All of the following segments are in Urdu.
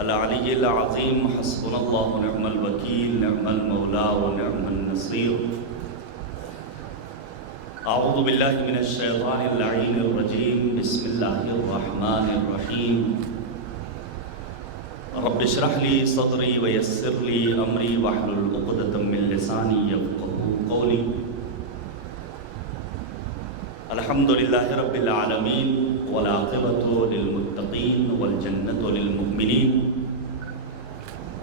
العلی العظیم حسبنا اللہ ونعم الوکیل نعم المولا ونعم النصیر اعوذ باللہ من الشیطان اللعین الرجیم بسم اللہ الرحمن الرحیم رب اشرح لی صدری ویسر لی امری واحلل عقدۃ من لسانی یفقهوا قولی الحمدللہ رب العالمین والعاقبۃ للمتقین والجنۃ للمؤمنین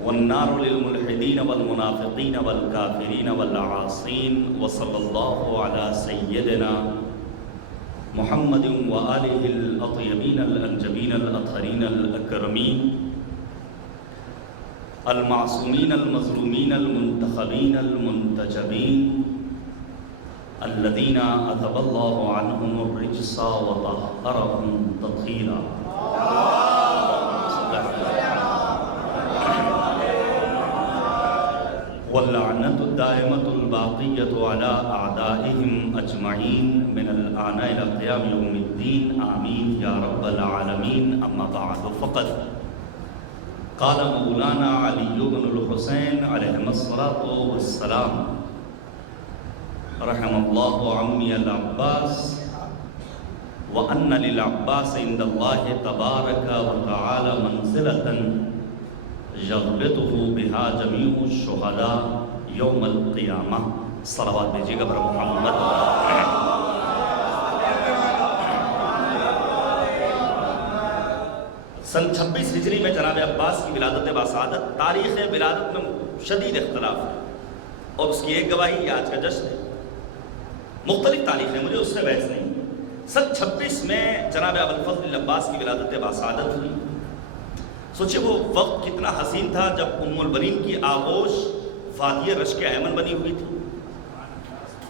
والنار للملحدین والمنافقین والکافرین والعاصین وصلی اللہ علی سیدنا محمد وآلہ الاطیبین الانجبین الاطہرین الاکرمین المعصومین المظلومین المنتخبین المنتجبین الذین اذهب اللہ عنہم الرجس وطہرہم تطہیرا واللعنۃ الدائمۃ الباقیۃ علی اعدائہم اجمعین من الآن الی قیام یوم الدین آمین یا رب العالمین اما بعد فقط قال مولانا علی بن الحسین علیہ الصلاۃ والسلام رحم اللہ عمی العباس وان للعباس عند اللہ تبارک وتعالی منزلۃ یغبطہ بہا جمیع الشہداء یوم القیامہ. صلوات دیجیے گا پر محمد. سن 26 ہجری میں جناب عباس کی ولادت باسعادت. تاریخ ولادت میں شدید اختلاف ہے اور اس کی ایک گواہی یہ آج کا جشن ہے. مختلف تاریخیں مجھے اس سے بحث نہیں. سن 26 میں جناب ابوالفضل العباس کی ولادت باسعادت ہوئی. سوچے وہ وقت کتنا حسین تھا جب ام البنین کی آغوش وادی رشک ایمن بنی ہوئی تھی.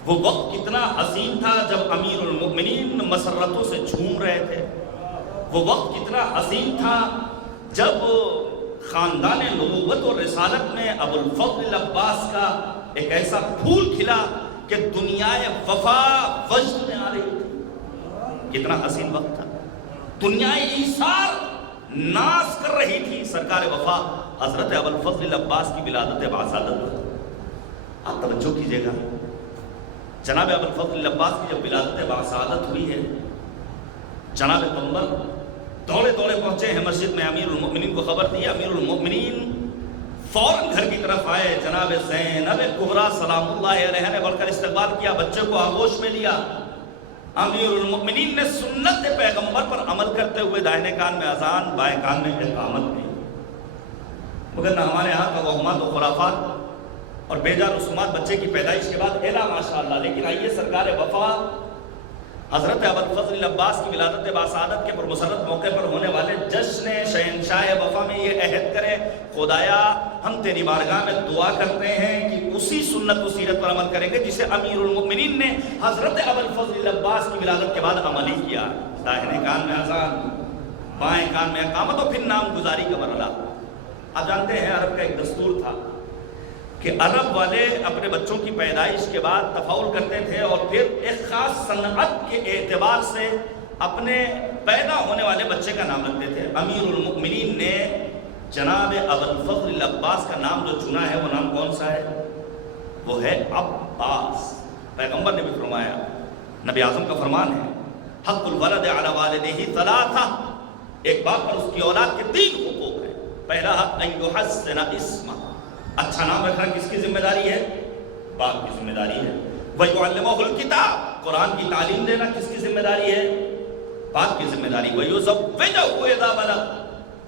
وہ وقت کتنا حسین تھا جب امیر المؤمنین مسرتوں سے جھوم رہے تھے. وہ وقت کتنا حسین تھا جب خاندان نبوت اور رسالت میں ابوالفضل العباس کا ایک ایسا پھول کھلا کہ دنیا وفا وجد میں آ رہی تھی. کتنا حسین وقت تھا. دنیا ایثار ناز کر رہی تھی سرکار وفا حضرت ابوالفضل العباس کی ولادت باسعادت. آپ توجہ کیجئے گا. جناب ابوالفضل العباس کی جب ولادت باسعادت ہوئی ہے، جناب پیغمبر دوڑے دوڑے پہنچے ہیں مسجد میں. امیر المؤمنین کو خبر دی. امیر المؤمنین فوراً گھر کی طرف آئے. جناب زینب کبریٰ سلام اللہ علیہ نے بڑھ کر استقبال کیا، بچے کو آغوش میں لیا. امیر المؤمنین نے سنت پیغمبر پر عمل کرتے ہوئے دائیں کان میں اذان، بائیں کان میں اقامت دی. مگر نہ ہمارے ہاں توہمات و خرافات اور بیجا رسومات بچے کی پیدائش کے بعد اعلیٰ ماشاءاللہ. لیکن آئیے سرکار وفا حضرت ابوالفضل العباس کی ولادت باسعادت کے پرمسرت موقع پر ہونے والے جشن شہنشاہ وفا میں یہ عہد کریں، خدایا ہم تیری بارگاہ میں دعا کرتے ہیں کہ اسی سنت و سیرت پر عمل کریں گے جسے امیر المؤمنین نے حضرت ابوالفضل العباس کی ولادت کے بعد عملی کیا. داہنے کان میں اذان، بائیں کان میں اقامت اور پھر نام گزاری کا مرحلہ. آپ جانتے ہیں عرب کا ایک دستور تھا کہ عرب والے اپنے بچوں کی پیدائش کے بعد تفاعل کرتے تھے اور پھر ایک خاص صنعت کے اعتبار سے اپنے پیدا ہونے والے بچے کا نام رکھتے تھے. امیر المؤمنین نے جناب ابوالفضل العباس کا نام جو چنا ہے وہ نام کون سا ہے؟ وہ ہے عباس. پیغمبر نے بھی فرمایا، نبی اعظم کا فرمان ہے، حق الولد علی والدہ ثلاثہ. ایک باپ پر اس کی اولاد کے 3 حقوق ہیں. پہلا حق ان یحسن اسمہ، اچھا نام رکھنا کس کی ذمہ داری ہے؟ باپ کی ذمہ داری ہے. وَيُعَلِّمُهُ الْكِتَابَ، قرآن کی تعلیم دینا کس کی ذمہ داری ہے؟ باپ کی ذمہ داری. وَيُزَوِّجُهُ إِذَا بَلَغَ،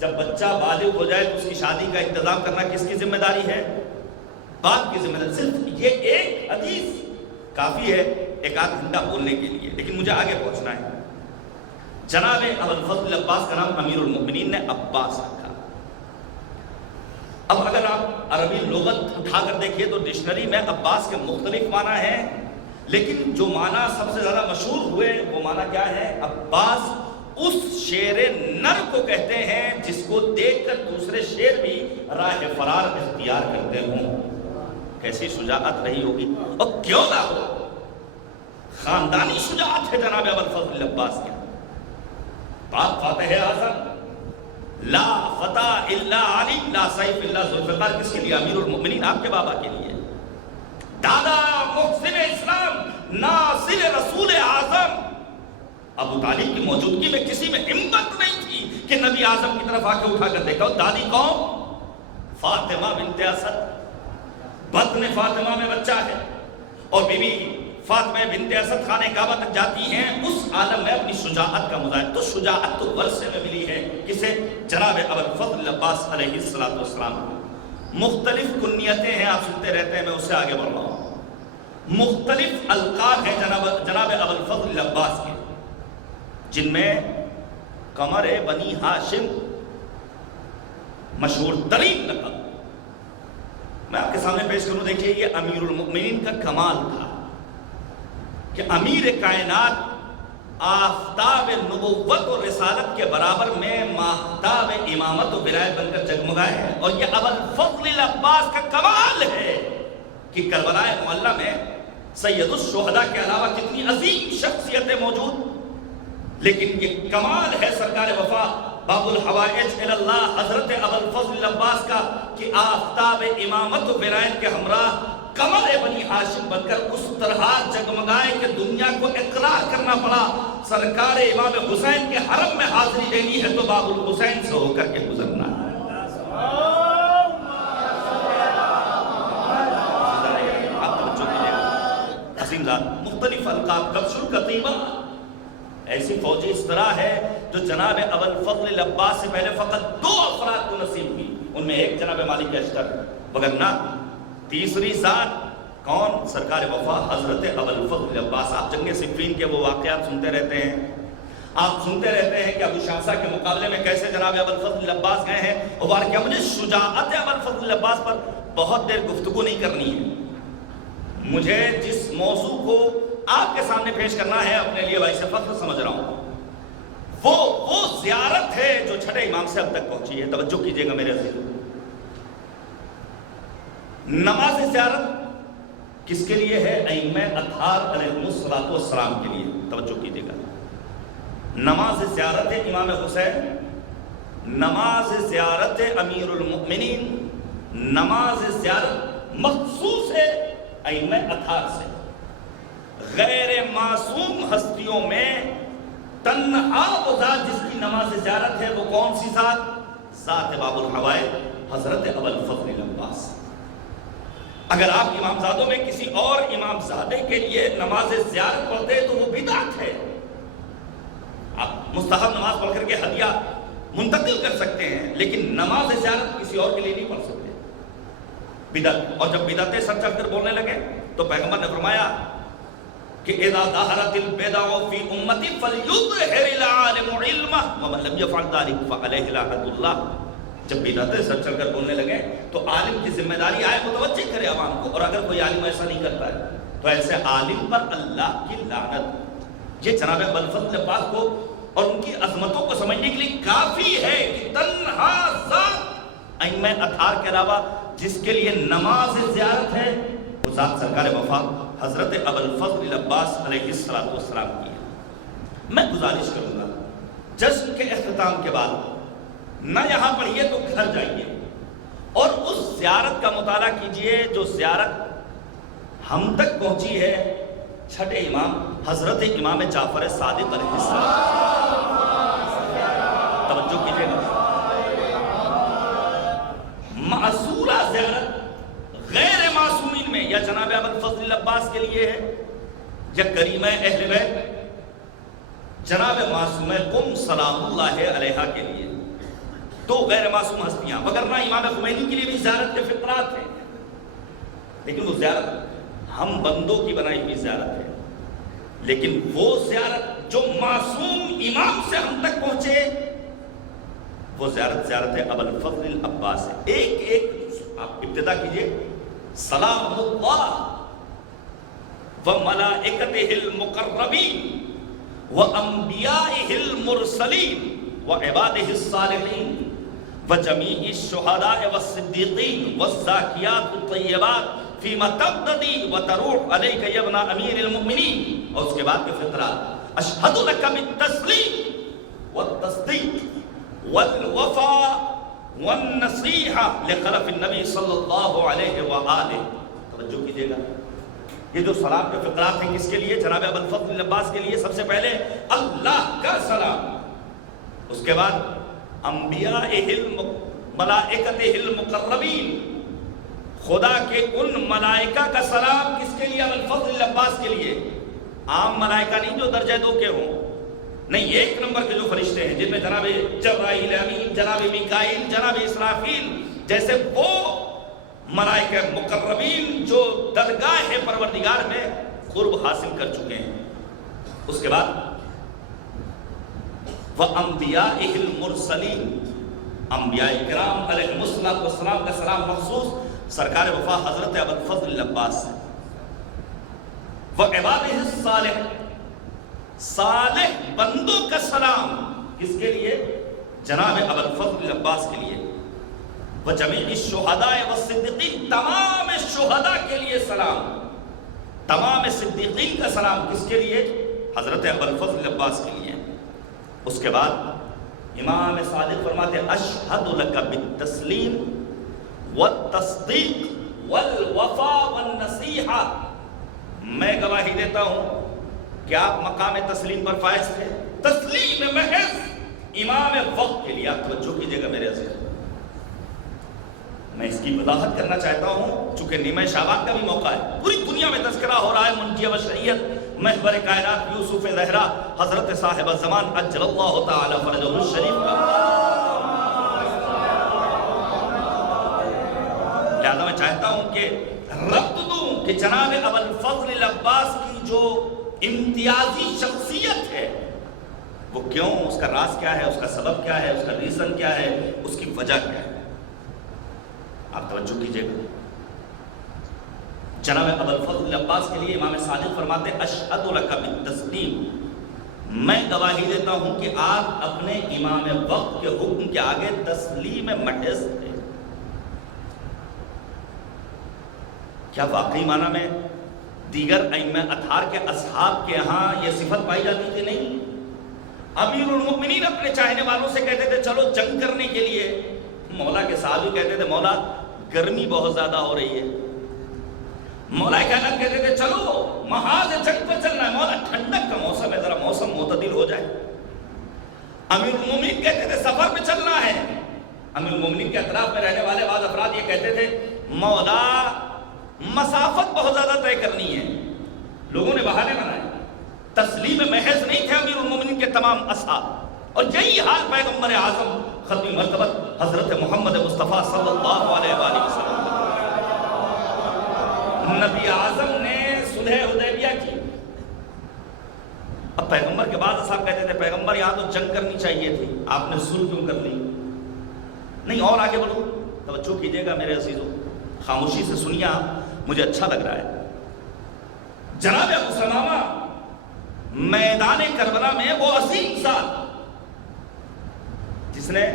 جب بچہ بالغ ہو جائے تو اس کی شادی کا انتظام کرنا کس کی ذمہ داری ہے؟ باپ کی ذمہ داری. صرف یہ ایک حدیث کافی ہے ایک آدھ گھنٹہ بولنے کے لیے، لیکن مجھے آگے پہنچنا ہے. جناب ابوالفضل العباس کا نام امیر المؤمنین نے عباس رکھا. اب اگر آپ عربی لغت اٹھا کر دیکھیے تو ڈکشنری میں عباس کے مختلف معنی ہیں، لیکن جو معنی سب سے زیادہ مشہور ہوئے وہ معنی کیا ہے؟ عباس اس شیر نر کو کہتے ہیں جس کو دیکھ کر دوسرے شیر بھی راہ فرار اختیار کرتے ہوں. کیسی شجاعت رہی ہوگی، اور کیوں نہ ہو، خاندانی شجاعت ہے جناب ابوالفضل العباس کے. باپ فاتح اعظم، لا فتح فتا الا علی لا سیف الا ذوالفقار. کس کے لیے؟ امیر المؤمنین آپ کے بابا کے لیے. دادا محسن اسلام ناصر رسول اعظم ابو طالب کی موجودگی میں کسی میں ہمت نہیں تھی کہ نبی اعظم کی طرف آ کے اٹھا کر دیکھا. دادی کون؟ فاطمہ بنت اسد. بطن فاطمہ میں بچہ ہے اور بی بی فاطمہ بنت اسد خانہ کعبہ تک جاتی ہیں. اس عالم میں اپنی شجاعت کا مظاہرہ. تو شجاعت تو ورثے میں ملی ہے. کسے؟ جناب ابوالفضل عباس علیہ السلام. مختلف کنیتیں ہیں، آپ سنتے رہتے ہیں، میں اس سے آگے بڑھ رہا ہوں. مختلف القاب ہیں جناب ابوالفضل عباس کے، جن میں قمر بنی ہاشم مشہور ترین لقب. میں آپ کے سامنے پیش کروں. دیکھیے یہ امیر المؤمنین کا کمال تھا کہ امیر کائنات آفتاب نبوت اور رسالت کے برابر میں ماہتاب امامت و ولایت بن کر جگمگائے ہیں. اور یہ ابوالفضل عباس کا کمال ہے کہ کربلا معلی میں سید الشہداء کے علاوہ کتنی عظیم شخصیتیں موجود، لیکن یہ کمال ہے سرکار وفا باب الحوائج اللہ حضرت ابوالفضل عباس کا کہ آفتاب امامت و ولایت کے ہمراہ قمر بنی ہاشم بن کر اس طرح جگمگائے کہ دنیا کو اقرار کرنا پڑا سرکار امام حسین کے حرم میں حاضری دینی ہے تو باب الحسین سے ہو کر کے گزرنا ہے. عظیم ذات. مختلف القاب. کبش القطیبہ ایسی فوجی اس طرح ہے جو جناب ابوالفضل عباس سے پہلے فقط 2 افراد کو نصیب ہوئی. ان میں ایک جناب مالک اشتر، وگرنہ تیسری ذات کون؟ سرکار وفا حضرت ابوالفضل عباس. آپ جنگ صفین کے وہ واقعات سنتے رہتے ہیں، آپ سنتے رہتے ہیں کہ ابو شاہسا کے مقابلے میں کیسے جناب ابوالفضل عباس گئے ہیں. اور کیا مجھے شجاعت ابوالفضل عباس پر بہت دیر گفتگو نہیں کرنی ہے. مجھے جس موضوع کو آپ کے سامنے پیش کرنا ہے اپنے لیے باعث فخر سمجھ رہا ہوں، وہ زیارت ہے جو چھٹے امام سے اب تک پہنچی ہے. توجہ کیجئے گا میرے عزیز. نماز زیارت کس کے لیے ہے؟ ائمہ اطہار علیہ السلام کے لیے. توجہ کیجئے گا. نماز زیارت امام حسین، نماز زیارت امیر المؤمنین، نماز زیارت مخصوص ہے ائمہ اطہار سے. غیر معصوم ہستیوں میں تنہا وہ ذات جس کی نماز زیارت ہے وہ کون سی ذات؟ ذات باب الحوائج حضرت ابوالفضل عباس. اگر آپ امامزادوں میں کسی اور امامزادے کے لیے نماز زیارت پڑھتے ہیں تو وہ بدعت ہے. آپ مستحب نماز پڑھ کر کے ہدیہ منتقل کر سکتے ہیں، لیکن نماز زیارت کسی اور کے لیے نہیں پڑھ سکتے. بدعت. اور جب بدعتیں سر چڑھ کر بولنے لگے تو پیغمبر نے فرمایا کہ اذا ظہرت البدع فی امتی فلیظہر العالم علمہ ومن لم یفعل ذلک فعلیہ لعنۃ اللہ. جب بدعتیں سر چڑھ کر بولنے لگے تو عالم کی ذمہ داری آئے متوجہ کرے عوام کو، اور اگر کوئی عالم ایسا نہیں کرتا ہے تو ایسے عالم پر اللہ کی لعنت. یہ جناب ابوالفضل عباس کو اور ان کی عظمتوں کو سمجھنے کے لیے کافی ہے کہ تنہا ذات ائمہ اطہار کے علاوہ جس کے لیے نماز زیارت ہے وہ ذات سرکار وفا حضرت ابوالفضل عباس علیہ السلام کی ہے. میں گزارش کروں گا جشن کے اختتام کے بعد نہ یہاں پڑھیے تو گھر جائیے اور اس زیارت کا مطالعہ کیجئے جو زیارت ہم تک پہنچی ہے چھٹے امام حضرت امام جعفر صادق علیہ السلام. توجہ کیجئے گا. معصورہ زیارت غیر معصومین میں یا جناب ابوالفضل عباس کے لیے ہے یا کریمہ اہل بیت جناب معصومہ قم سلام اللہ علیہا کے لیے. تو غیر معصوم ہستیاں، وگرنہ امام خمینی کے لیے بھی زیارت کے فطرات ہیں، لیکن وہ زیارت ہم بندوں کی بنائی ہوئی زیارت ہے. لیکن وہ زیارت جو معصوم امام سے ہم تک پہنچے وہ زیارت ہے ابوالفضل عباس ہے. ایک ایک آپ ابتدا کیجئے. سلام اللہ وملائکتہ المقربین وانبیائہ المرسلین وعبادہ الصالحین وجمیع الشہداء والصدیقین والزاکیات الطیبات فیما تبتدی وتروح علیک یا ابن امیر المؤمنین. اور اس کے بعد کے فطرات اشہد لک بالتسلیم والتصدیق والوفاء والنصیحہ لخلف النبی صلی اللہ علیہ وآلہ. توجہ کیجئے گا، یہ جو سلام کے فقرات ہیں کس کے لیے؟ جناب ابو الفضل عباس کے لیے. سب سے پہلے اللہ کا سلام، اس کے بعد انبیاء ملائکتہ المقربین، خدا کے ان ملائکہ کا سلام. کس کے لیے؟ ابو الفضل عباس کے لیے. عام ملائکہ نہیں جو درجہ 2 کے ہوں، نہیں، 1 نمبر کے جو فرشتے ہیں جن میں جناب جبرائیل امین، جناب میکائیل، جناب اسرافیل جیسے وہ ملائکہ مقربین جو درگاہ پروردگار میں قرب حاصل کر چکے ہیں. اس کے بعد وَأَنْبِيَائِهِ الْمُرْسَلِينَ، انبیاء کرام علیہم السلام کا سلام مخصوص سرکار وفا حضرت ابو الفضل عباس سے. وَعِبَادِهِ الصَّالِحِ، صالح بندوں کا سلام کس کے لیے؟ جناب ابو الفضل عباس کے لیے. وَجَمِيعِ الشُّهَدَاءِ وَالصِّدِّقِينَ، تمام شہداء کے لیے سلام. تمام صدیقین کا سلام کس کے لیے؟ حضرت ابو الفضل عباس کے لیے. اس کے بعد امام صادق فرماتے ہیں اشہد لک بالتسلیم والتصدیق والوفا والنصیحہ، میں گواہی دیتا ہوں کہ آپ مقام تسلیم پر فائز تھے. تسلیم محض امام وقت کے لیے. آپ توجہ کیجئے گا میرے عزیز، میں اس کی وضاحت کرنا چاہتا ہوں چونکہ نیمہ شعبان کا بھی موقع ہے. پوری دنیا میں تذکرہ ہو رہا ہے منجی و شریعت محور کائنات یوسف زہرا حضرت صاحب الزمان عجل اللہ تعالی فرجہ الشریف کا. لہذا میں چاہتا ہوں کہ ربط دوں کہ جناب ابو الفضل عباس کی جو امتیازی شخصیت ہے وہ کیوں، اس کا راز کیا ہے، اس کا سبب کیا ہے، اس کا ریزن کیا ہے، اس کی وجہ کیا ہے. آپ توجہ کیجئے گا. جناب ابو الفضل عباس کے لیے امام صادق فرماتے ہیں اشہد لک بالتسلیم، میں گواہی دیتا ہوں کہ آپ اپنے امام وقت کے حکم کے آگے تسلیم محض تھے. کیا واقعی معنی میں دیگر ائمہ اطہار کے اصحاب کے ہاں یہ صفت پائی جاتی تھی؟ نہیں. امیر المؤمنین اپنے چاہنے والوں سے کہتے تھے چلو جنگ کرنے کے لیے. مولا کے صحابی کہتے تھے مولا گرمی بہت زیادہ ہو رہی ہے. مولا کائنات کہتے تھے چلو محاذ جنگ پر چلنا ہے، مولا ٹھنڈک کا موسم ہے، ذرا موسم معتدل ہو جائے. امیر المومنین کہتے تھے سفر پہ چلنا ہے. امیر المومنین کے اطراف میں رہنے والے بعض افراد یہ کہتے تھے مولا مسافت بہت زیادہ طے کرنی ہے. لوگوں نے بہانے بنائے. تسلیم محض نہیں تھے امیر المومنین کے تمام اصحاب. اور یہی حال پیغمبر اعظم ختم مرتبت حضرت محمد مصطفیٰ صلی اللہ علیہ وآلہ وسلم. نبی اعظم نے صلح حدیبیہ کی. اب پیغمبر کے بعد صاحب کہتے تھے پیغمبر یہاں تو جنگ کرنی چاہیے تھی، آپ نے صلح کیوں کر لی؟ نہیں، اور آگے بڑھو. توجہ کیجئے گا میرے عزیزوں، خاموشی سے سنیے، مجھے اچھا لگ رہا ہے. جناب ابو سلامہ میدان کربلا میں وہ عظیم ذات جس نے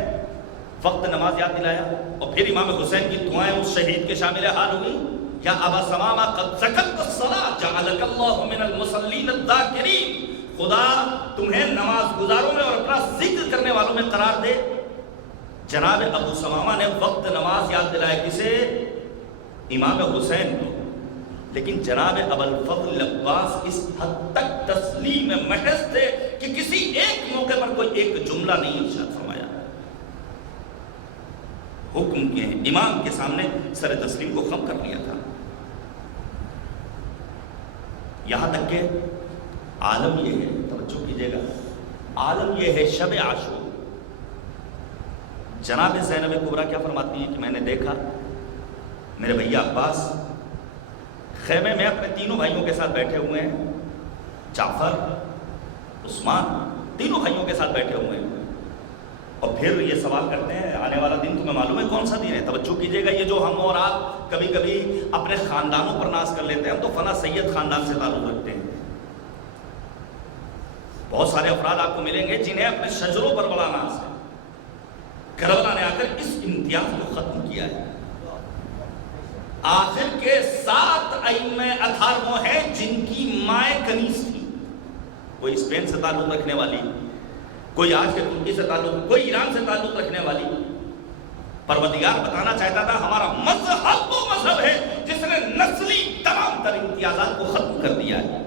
وقت نماز یاد دلایا اور پھر امام حسین کی دعائیں اس شہید کے شامل حال ہوئی. یا ابا سمامہ قد ذکرت الصلاۃ جعلک اللہ من المصلین الذاکرین، خدا تمہیں نماز گزاروں میں اور اپنا ذکر کرنے والوں میں قرار دے. جناب ابو سمامہ نے وقت نماز یاد دلایا کسے؟ امام حسین کو. لیکن جناب ابو الفضل عباس اس حد تک تسلیم محض تھے کہ کسی ایک موقع پر کوئی ایک جملہ نہیں ارشاد فرمایا. حکم کے امام کے سامنے سر تسلیم کو خم کر لیا تھا. یہاں تک کہ عالم یہ ہے، توجہ کیجئے گا، عالم یہ ہے شب عاشور. جناب زینب کبریٰ کیا فرماتی ہیں کہ میں نے دیکھا میرے بھیا عباس خیمے میں اپنے تینوں بھائیوں کے ساتھ بیٹھے ہوئے ہیں. جعفر، عثمان، تینوں بھائیوں کے ساتھ بیٹھے ہوئے ہیں. اور پھر یہ سوال کرتے ہیں آنے والا دن تمہیں معلوم ہے کون سا دن ہے؟ توجہ کیجئے گا، یہ جو ہم اور آپ کبھی کبھی اپنے خاندانوں پر ناز کر لیتے ہیں، ہم تو فلاں سید خاندان سے تعلق رکھتے ہیں. بہت سارے افراد آپ کو ملیں گے جنہیں اپنے شجروں پر بڑا ناز ہے. کربلا نے آ کر اس امتیاز کو ختم کیا ہے. آخر کے 7 ائمہ اطہار وہ ہیں جن کی مائیں کنیز تھی. کوئی اسپین سے تعلق رکھنے والی، کوئی آج کے ترکی سے تعلق، کوئی ایران سے تعلق رکھنے والی. پروردگار بتانا چاہتا تھا ہمارا مذہب وہ مذہب ہے جس نے نسلی تمام تر امتیازات کو ختم کر دیا ہے.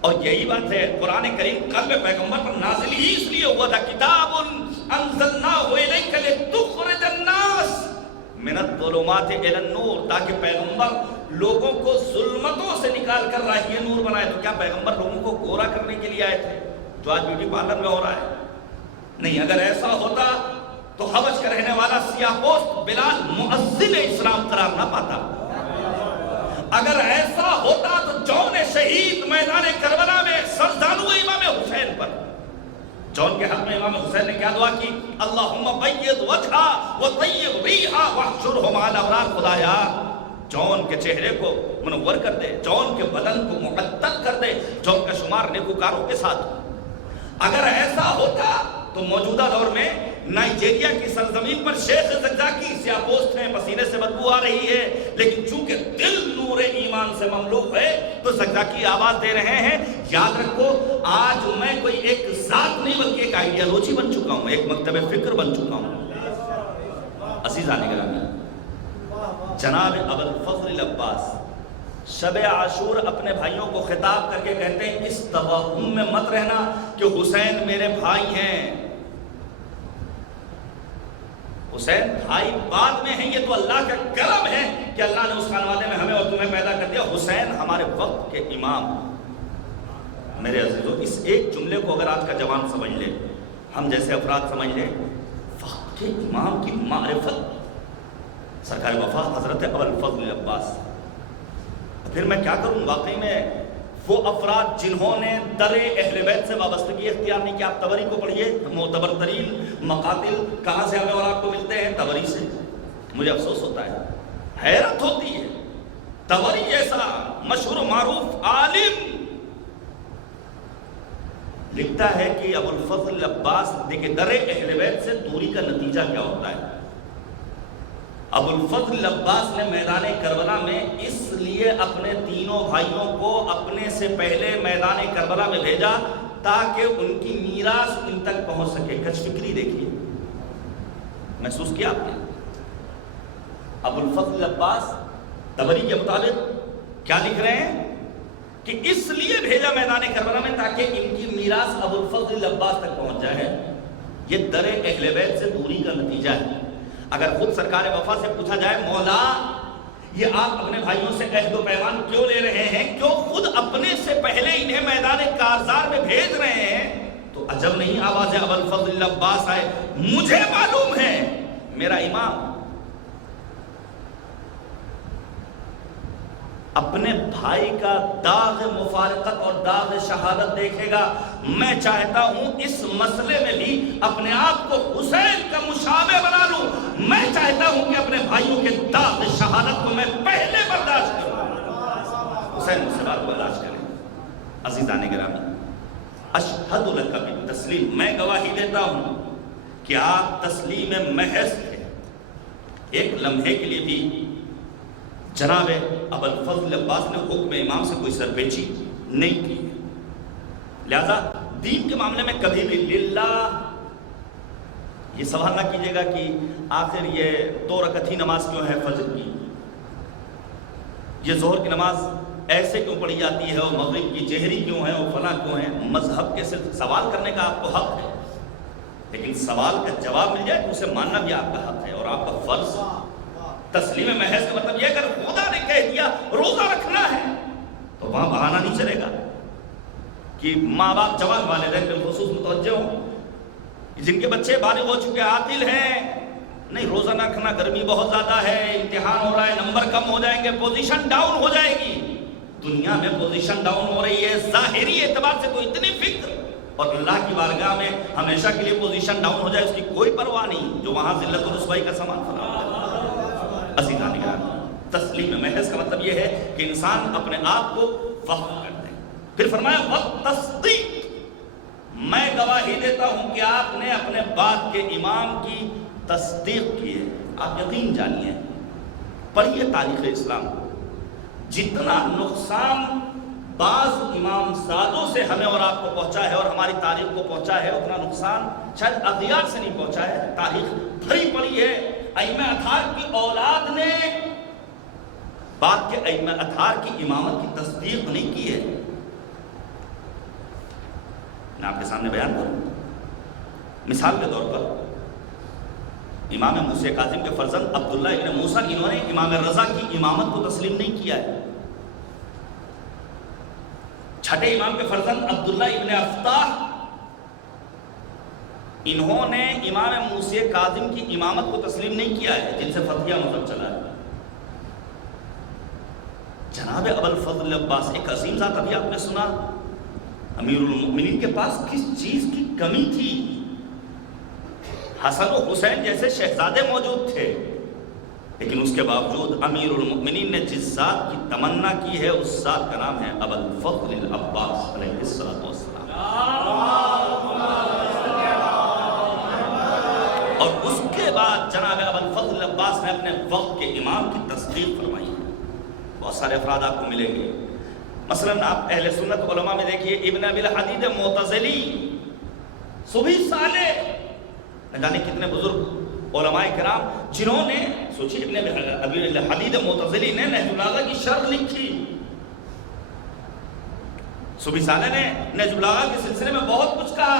اور یہی بات ہے قرآن کریم قلب پیغمبر پر نازل ہی اس لیے ہوا تھا کتاب انزلناہ الیک لتخرج الناس من الظلمات الی النور، تاکہ پیغمبر لوگوں کو ظلمتوں سے نکال کر راہ نور بنائے. تو کیا پیغمبر لوگوں کو گورا کرنے کے لیے آئے تھے جو آج بیوٹی پارلر میں ہو رہا ہے؟ نہیں. اگر ایسا ہوتا تو حبش کا رہنے والا سیاہ پوست بلال مؤذن اسلام قرار نہ پاتا. اگر ایسا ہوتا تو جون شہید میدان کربلا میں سرزانو امام حسین پر، جون کے حق میں امام حسین نے کیا دعا کی؟ اللہم بید وجہا وطیب ریحا واحشرہ مع الابرار. خدایا جون کے چہرے کو منور کر دے، جون کے بدن کو معطر کر دے، جون کا شمار نیکوکاروں کے ساتھ. اگر ایسا ہوتا تو موجودہ دور میں نائجیریا کی سرزمین پر شیخ زقزاقی سیاہ پوست ہیں، پسینے سے بدبو آ رہی ہے، لیکن چونکہ دل نور ایمان سے مملوء ہے تو زقزاقی آواز دے رہے ہیں. یاد رکھو آج میں کوئی ایک ذات نہیں بلکہ ایک آئیڈیالوجی بن چکا ہوں، ایک مکتب فکر بن چکا ہوں. عزیزان گرامی، جناب ابوالفضل العباس شب عاشور اپنے بھائیوں کو خطاب کر کے کہتے ہیں اس توہم میں مت رہنا کہ حسین میرے بھائی ہیں. حسین بھائی بعد میں ہیں، یہ تو اللہ کا کرم ہے کہ اللہ نے اس خانوادے میں ہمیں اور تمہیں پیدا کر دیا. حسین ہمارے وقت کے امام. میرے عزیزو، اس ایک جملے کو اگر آج کا جوان سمجھ لے، ہم جیسے افراد سمجھ لیں، وقت کے امام کی معرفت سرکار وفا حضرت ابوالفضل العباس. پھر میں کیا کروں؟ واقعی میں وہ افراد جنہوں نے در اہل بیت سے وابستگی اختیار نہیں کیا. آپ طبری کو پڑھیے، معتبر ترین مقاتل کہاں سے ہمیں اور آپ کو ملتے ہیں؟ طبری سے. مجھے افسوس ہوتا ہے، حیرت ہوتی ہے. طبری جیسا مشہور و معروف عالم لکھتا ہے کہ ابوالفضل العباس دیکھیں در اہل بیت سے دوری کا نتیجہ کیا ہوتا ہے. ابوالفضل العباس نے میدان کربلا میں اس لیے اپنے تینوں بھائیوں کو اپنے سے پہلے میدان کربلا میں بھیجا تاکہ ان کی میراث ان تک پہنچ سکے. کچھ فکری دیکھیے، محسوس کیا آپ نے؟ ابوالفضل العباس طبری کے مطابق کیا لکھ رہے ہیں کہ اس لیے بھیجا میدان کربلا میں تاکہ ان کی میراث ابوالفضل العباس تک پہنچ جائے. یہ در اہل بیت سے دوری کا نتیجہ ہے. اگر خود سرکار وفا سے پوچھا جائے مولا یہ آپ اپنے بھائیوں سے عہد و پیمان کیوں لے رہے ہیں، کیوں خود اپنے سے پہلے انہیں میدان کارزار میں بھیج رہے ہیں، تو عجب نہیں آواز ابوالفضل العباس آئے. مجھے معلوم ہے میرا امام اپنے بھائی کا داغ مفارقت اور داغ شہادت دیکھے گا. میں چاہتا ہوں اس مسئلے میں بھی اپنے آپ کو حسین کا مشابہ بنا لوں. میں چاہتا ہوں کہ اپنے بھائیوں کے داغ شہادت کو میں پہلے برداشت کروں. حسین مجھ سے بات برداشت کریں. عزیزان گرامی، اشہد لک بالتسلیم، میں گواہی دیتا ہوں کہ آپ تسلیم محض تھے. ایک لمحے کے لیے بھی جناب ابوالفضل العباس نے حکم امام سے کوئی سرپیچی نہیں کی. لہذا دین کے معاملے میں کبھی بھی للہ یہ سوال نہ کیجیے گا کہ آخر یہ 2 رکعت ہی نماز کیوں ہے فجر کی، یہ ظہر کی نماز ایسے کیوں پڑھی جاتی ہے، اور مغرب کی جہری کیوں ہے، اور فلاں کیوں ہے. مذہب کے صرف سوال کرنے کا آپ کو حق ہے، لیکن سوال کا جواب مل جائے تو اسے ماننا بھی آپ کا حق ہے اور آپ کا فرض. تسلیم محض کا مطلب یہ ہے اگر خدا نے کہہ دیا روزہ رکھنا ہے تو وہاں بہانہ نہیں چلے گا کہ ماں باپ جوان والدین بالخصوص متوجہ ہوں جن کے بچے بالغ ہو چکے عاقل ہیں. نہیں، روزہ نہ رکھنا، گرمی بہت زیادہ ہے، امتحان ہو رہا ہے، نمبر کم ہو جائیں گے، پوزیشن ڈاؤن ہو جائے گی. دنیا میں پوزیشن ڈاؤن ہو رہی ہے، ظاہری اعتبار سے تو اتنی فکر، اور اللہ کی بارگاہ میں ہمیشہ کے لیے پوزیشن ڈاؤن ہو جائے اس کی کوئی پرواہ نہیں، جو وہاں ذلت و رسوائی کا سامان فراہم ہے. عزیزان گرامی، تسلیم محض کا مطلب یہ ہے کہ انسان اپنے آپ کو وقف کر دے. پھر فرمایا وَالتصدیق، میں گواہی دیتا ہوں کہ آپ نے اپنے بعد کے امام کی تصدیق کی ہے. آپ یقین جانیے، پڑھیے تاریخ اسلام، جتنا نقصان بعض امام زادوں سے ہمیں اور آپ کو پہنچا ہے اور ہماری تاریخ کو پہنچا ہے، اتنا نقصان شاید اغیار سے نہیں پہنچا ہے. تاریخ بھری پڑی ہے ائمہ اطہار کی اولاد نے بعد کے ائمہ اطہار کی امامت کی تصدیق نہیں کی ہے. میں آپ کے سامنے بیان کروں. مثال کے طور پر امام موسیٰ کاظم کے فرزند عبداللہ ابن موسیٰ، انہوں نے امام رضا کی امامت کو تسلیم نہیں کیا ہے. چھٹے امام کے فرزند عبداللہ ابن افتاح، انہوں نے امام موسیٰ کاظم کی امامت کو تسلیم نہیں کیا ہے، جن سے فتحیہ مذہب چلا ہے. جناب ابوالفضل عباس، ایک عظیم ذات، ابھی آپ نے سنا امیر المؤمنین کے پاس کس چیز کی کمی تھی. حسن و حسین جیسے شہزادے موجود تھے، لیکن اس کے باوجود امیر المؤمنین نے جس ذات کی تمنا کی ہے اس ذات کا نام ہے ابوالفضل العباس علیہ الصلوۃ والسلام. اور اس کے بعد جناب ابوالفضل العباس نے اپنے وقت کے امام کی تصدیق فرمائی ہے. بہت سارے افراد آپ کو ملیں گے. مثلا آپ اہل سنت علماء میں دیکھیے ابن ابی الحدید معتزلی، صبح صالح، نہ جانے کتنے بزرگ علماء کرام جنہوں نے، سوچیے ابن ابی الحدید معتزلی نے نہج البلاغہ کی شرح لکھی. صبح صالح نے نہج البلاغہ کے سلسلے میں بہت کچھ کہا،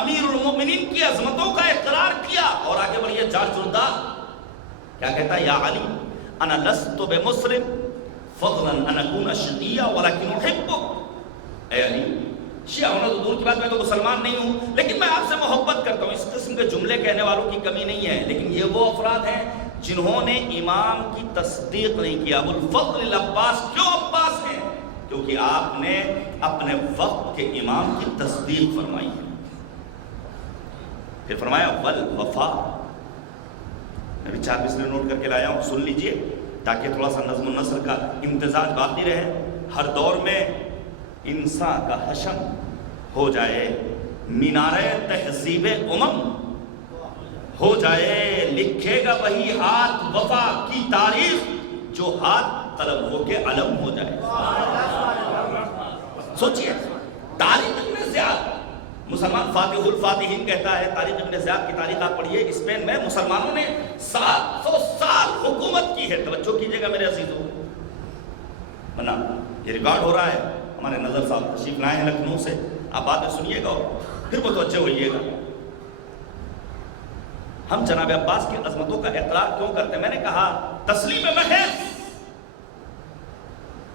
امیر المؤمنین کی عظمتوں کا اقرار کیا. اور آگے بڑھیے جارج جردہ کیا کہتا ہے؟ یا علی انا لست بمسرم فضلا ان اکون شیعہ ولکن احبک. اے علی، شیعہ ہونا تو دور کی بات، میں تو مسلمان نہیں ہوں لیکن میں آپ سے محبت کرتا ہوں. اس قسم کے جملے کہنے والوں کی کمی نہیں ہے، لیکن یہ وہ افراد ہیں جنہوں نے امام کی تصدیق نہیں کیا. ابوالفضل العباس کیوں عباس ہیں؟ کیونکہ آپ نے اپنے وقت کے امام کی تصدیق فرمائی ہے. پھر فرمایا والوفا. میں بھی 4 مثالیں نوٹ کر کے لایا ہوں، سن لیجئے تاکہ تھوڑا سا نظم و نثر کا امتزاج باقی رہے. ہر دور میں انسان کا حشم ہو جائے، مینارے تہذیب امم ہو جائے، لکھے گا وہی ہاتھ وفا کی تاریخ جو ہاتھ طلب ہو کے علم ہو جائے. سوچئے طارق ابن زیاد، مسلمان فاتح الفاتحین کہتا ہے. طارق ابن زیاد کی تاریخ آپ پڑھیے. اسپین میں مسلمانوں نے 700 سال حکومت کی ہے. توجہ کیجئے گا میرے عزیزوں، ورنہ یہ ریکارڈ ہو رہا ہے. ہمارے نظر صاحب تشریف لائے ہیں لکھنؤ سے، آپ باتیں سنیے گا اور پھر متوجہ ہوئیے گا. ہم جناب عباس کی عظمتوں کا اقرار کیوں کرتے ہیں؟ میں نے کہا تسلیم محض،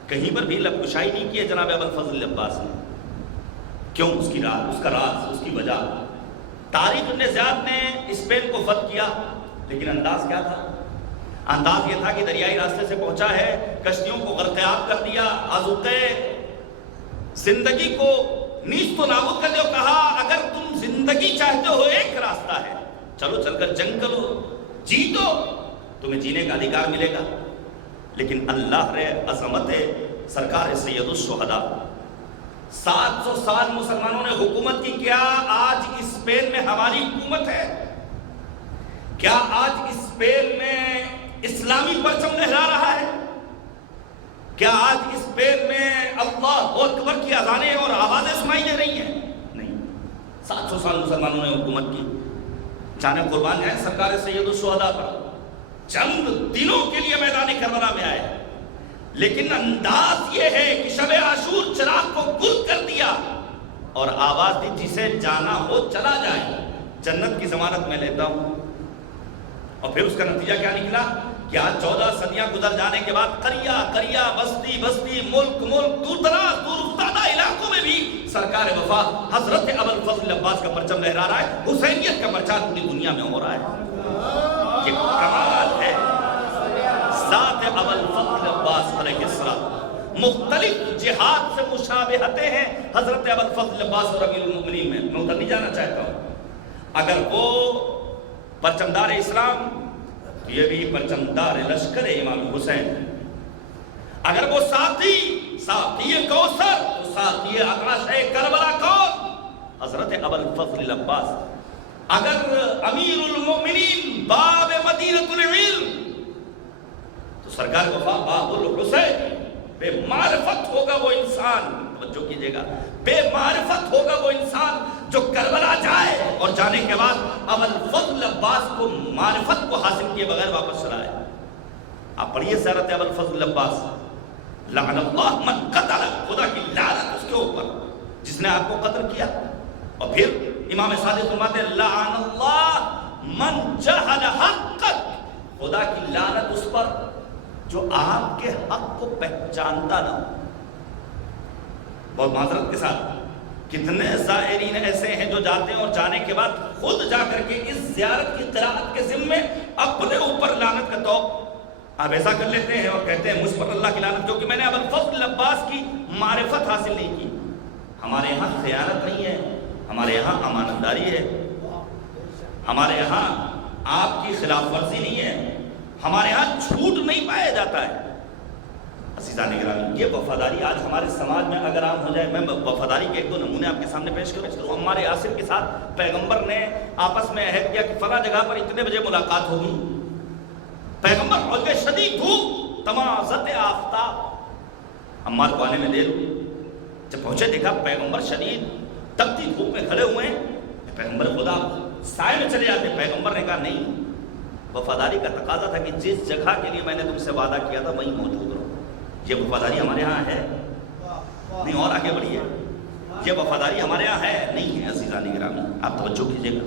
کہیں پر بھی لب کشائی نہیں کی ہے جناب ابوالفضل عباس نے. کیوں؟ اس کی راز، اس کا راز، اس کی وجہ. طارق ابن زیاد نے اسپین کو فتح کیا، لیکن انداز کیا تھا؟ انداز یہ تھا کہ دریائی راستے سے پہنچا ہے، کشتیوں کو غرقیاب کر دیا، آذوقے زندگی کو نیست و نابود کر دیا. کہا اگر تم زندگی چاہتے ہو ایک راستہ ہے، چلو چل کر جنگ کرو، جیتو، تمہیں جینے کا ادھیکار ملے گا. لیکن اللہ رے عظمت سرکار سید الشہداء، 700 سال مسلمانوں نے حکومت کی. کیا آج اسپین میں ہماری حکومت ہے؟ کیا آج اسپین میں اسلامی پرچم لہرا رہا ہے؟ کیا آج اسپین میں اللہ اکبر کی اذانیں اور آوازیں سنائی دے رہی ہیں؟ نہیں. 700 سال مسلمانوں نے حکومت کی. جانے قربان جائیں سرکار سید الشہداء پر. چند دنوں کے لیے میدان کربلا میں آئے، لیکن انداز یہ ہے کہ شب عاشور چراغ کو گل کر دیا اور آواز دی جسے جانا ہو چلا جائے، جنت کی ضمانت میں لیتا ہوں. اور پھر اس کا نتیجہ کیا نکلا کہ آج 14 صدیاں گزر جانے کے بعد قریہ قریہ، بستی بستی، ملک ملک، دور دراز دور افتادہ علاقوں میں بھی سرکار وفا حضرت ابوالفضل عباس کا پرچم لہرا رہا ہے. حسینیت کا پرچار پوری دنیا میں ہو رہا ہے. یہ کمال ہے ذات ابوالفضل عباس علیہ السلام. مختلف جہاد سے مشابہتیں ہیں حضرت ابوالفضل عباس اور امیر المؤمنین میں. میں ادھر نہیں جانا چاہتا ہوں. اگر وہ پرچمدار اسلام تو یہ بھی پرچمدار لشکر امام حسین. اگر وہ ساتھی کوثر تو ساتھی آکاش کربلا کون؟ حضرت ابوالفضل عباس. اگر امیر المؤمنین باب مدینۃ العلم تو سرکار وفا باب الحسین. بے معرفت ہوگا وہ انسان. توجہ کیجیے گا، بے معرفت ہوگا وہ انسان جو کربلا جائے اور جانے کے بعد ابوالفضل عباس کو معرفت کو حاصل کیے بغیر واپس چلا آئے۔ آپ پڑھیے سیرت ابوالفضل عباس، لعن اللہ من قتل، خدا کی لعنت اس کے اوپر جس نے آپ کو قتل کیا۔ اور پھر امام صادق فرماتے ہیں لعن اللہ من جہل حقک، خدا کی لعنت اس پر جو آپ کے حق کو پہچانتا نہ ہو۔ بہت معذرت کے ساتھ کتنے زائرین ایسے ہیں جو جاتے ہیں اور جانے کے بعد خود جا کر کے اس زیارت کی قرأت کے ذمے اپنے اوپر لعنت کا توق آپ ایسا کر لیتے ہیں اور کہتے ہیں مجھ پر اللہ کی لعنت کیونکہ میں نے ابوالفضل عباس کی معرفت حاصل نہیں کی۔ ہمارے یہاں خیانت نہیں ہے، ہمارے یہاں امانت داری ہے، ہمارے یہاں آپ کی خلاف ورزی نہیں ہے، ہمارے ہاں جھوٹ نہیں پایا جاتا ہے۔ عزیزان گرامی، یہ وفاداری آج ہمارے سماج میں اگر عام ہو جائے، میں وفاداری کے ایک دو نمونے آپ کے سامنے پیش کروں۔ عمار یاسر کے ساتھ پیغمبر نے آپس میں عہد کیا کہ فلاں جگہ پر اتنے بجے ملاقات ہوگی۔ پیغمبر پہنچ گئے، شدید دھوپ، تمازت آفتاب، عمار کو آنے میں دیر ہوئی۔ جب پہنچے دیکھا پیغمبر شدید تپتی دھوپ میں کھڑے ہوئے ہیں، پیغمبر خدا سائے میں چلے جاتے۔ پیغمبر نے کہا نہیں، وفاداری کا تقاضا تھا کہ جس جگہ کے لیے میں نے تم سے وعدہ کیا تھا وہیں موجود رہو۔ یہ وفاداری ہمارے ہاں ہے نہیں، اور آگے بڑھیے، یہ وفاداری ہمارے ہاں ہے نہیں ہے۔ عزیزان گرامی، آپ توجہ کیجیے گا،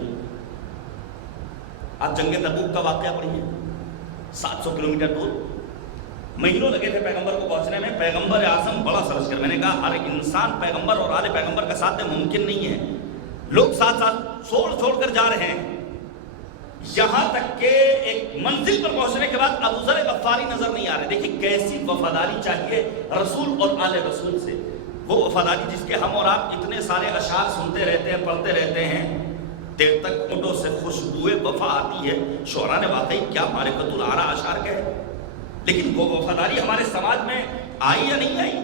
آپ جنگ تبوک کا واقعہ پڑھیے، 700 کلومیٹر دور، مہینوں لگے تھے پیغمبر کو پہنچنے میں۔ پیغمبر اعظم بڑا سرج کر، میں نے کہا ہر ایک انسان پیغمبر اور آل پیغمبر کا ساتھ ممکن نہیں ہے، لوگ ساتھ ساتھ چھوڑ کر جا رہے ہیں، یہاں تک کہ ایک منزل پر پہنچنے کے بعد ابو ذر غفاری نظر نہیں آ رہے۔ دیکھیں کیسی وفاداری چاہیے رسول اور آل رسول سے، وہ وفاداری جس کے ہم اور آپ اتنے سارے اشعار سنتے رہتے ہیں، پڑھتے رہتے ہیں، دیر تک اونٹوں سے خوشبوئے وفا آتی ہے۔ شعراء نے واقعی کیا معرفت العرا اشعار کہے، لیکن وہ وفاداری ہمارے سماج میں آئی یا نہیں آئی؟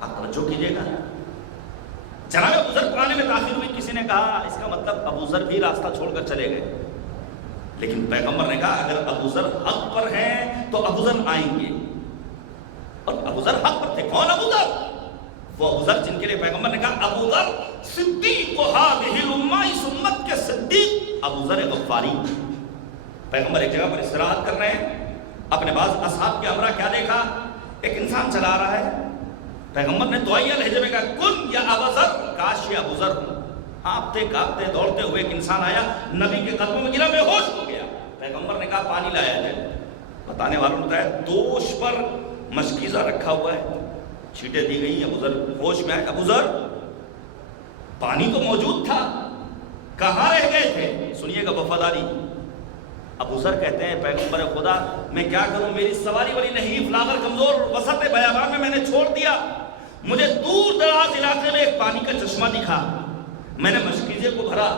آپ توجہ کیجیے گا۔ جناب ابو ذر پرانے میں تاخیر ہوئی، کسی نے کہا اس کا مطلب ابو ذر بھی راستہ چھوڑ کر چلے گئے، لیکن پیغمبر نے کہا اگر ابو ذر حق پر ہیں تو ابو ذر آئیں گے، اور ابو ذر حق پر تھے۔ کون ابو ذر؟ وہ ابو ذر جن کے لیے پیغمبر نے کہا ابو ذر صدیق هذه الامہ، اس امت کے صدیق ابو ذر غفاری۔ پیغمبر ایک جگہ پر استراحت کر رہے ہیں، اپنے بعض اصحاب کے ہمراہ کیا دیکھا، ایک انسان چلا رہا ہے، پیغمبر نے دعائیہ لہجے میں کہا کن یا ابو ذر، کاش یہ ابو ذر ہوں۔ ہانپتے کانپتے دوڑتے ہوئے ایک انسان آیا، نبی کے قدموں میں گرا، بے ہوش ہو گیا۔ پیغمبر نے کہا پانی لایا جائے۔ بتانے والوں نے بتایا دوش پر مشکیزہ رکھا ہوا ہے، چھینٹیں دی گئی، ابو ذر ہوش میں آئے۔ ابو ذر پانی تو موجود تھا، کہاں رہ گئے تھے؟ سنیے گا وفاداری۔ ابو ذر کہتے ہیں پیغمبر خدا میں کیا کروں، میری سواری بڑی نہیں، لاغر کمزور، وسط بیابان میں نے چھوڑ دیا، مجھے دور دراز علاقے میں ایک پانی کا چشمہ دکھا، میں نے مشکیزے کو بھرا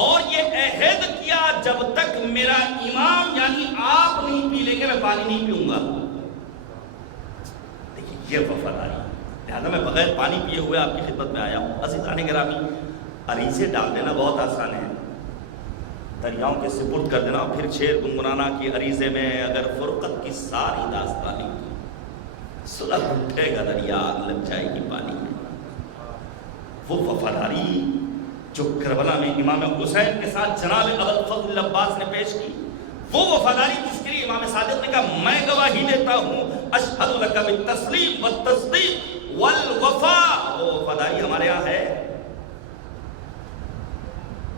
اور یہ عہد کیا جب تک میرا امام یعنی آپ نہیں پی لیں گے میں پانی نہیں پیوں گا۔ دیکھیے یہ وفاداری، لہذا میں بغیر پانی پیے ہوئے آپ کی خدمت میں آیا ہوں۔ عزیزان گرامی، عریضے ڈال دینا بہت آسان ہے، دریاؤں کے سپرد کر دینا اور پھر شعر گنگنانا کہ عریضے میں اگر فرقت کی ساری داستان لکھی، صلح اٹھے گا دریا، آگ لگ جائے گی پانی میں۔ وہ وفاداری جو کربلا میں امام حسین کے ساتھ جناب ابوالفضل عباس نے پیش کی، وہ وفاداری جس کے لیے امام صادق نے کہا میں گواہی دیتا ہوں اشہد لک بالتسلیم والتصدیق والوفاء، وہ وفاداری ہمارے یہاں ہے۔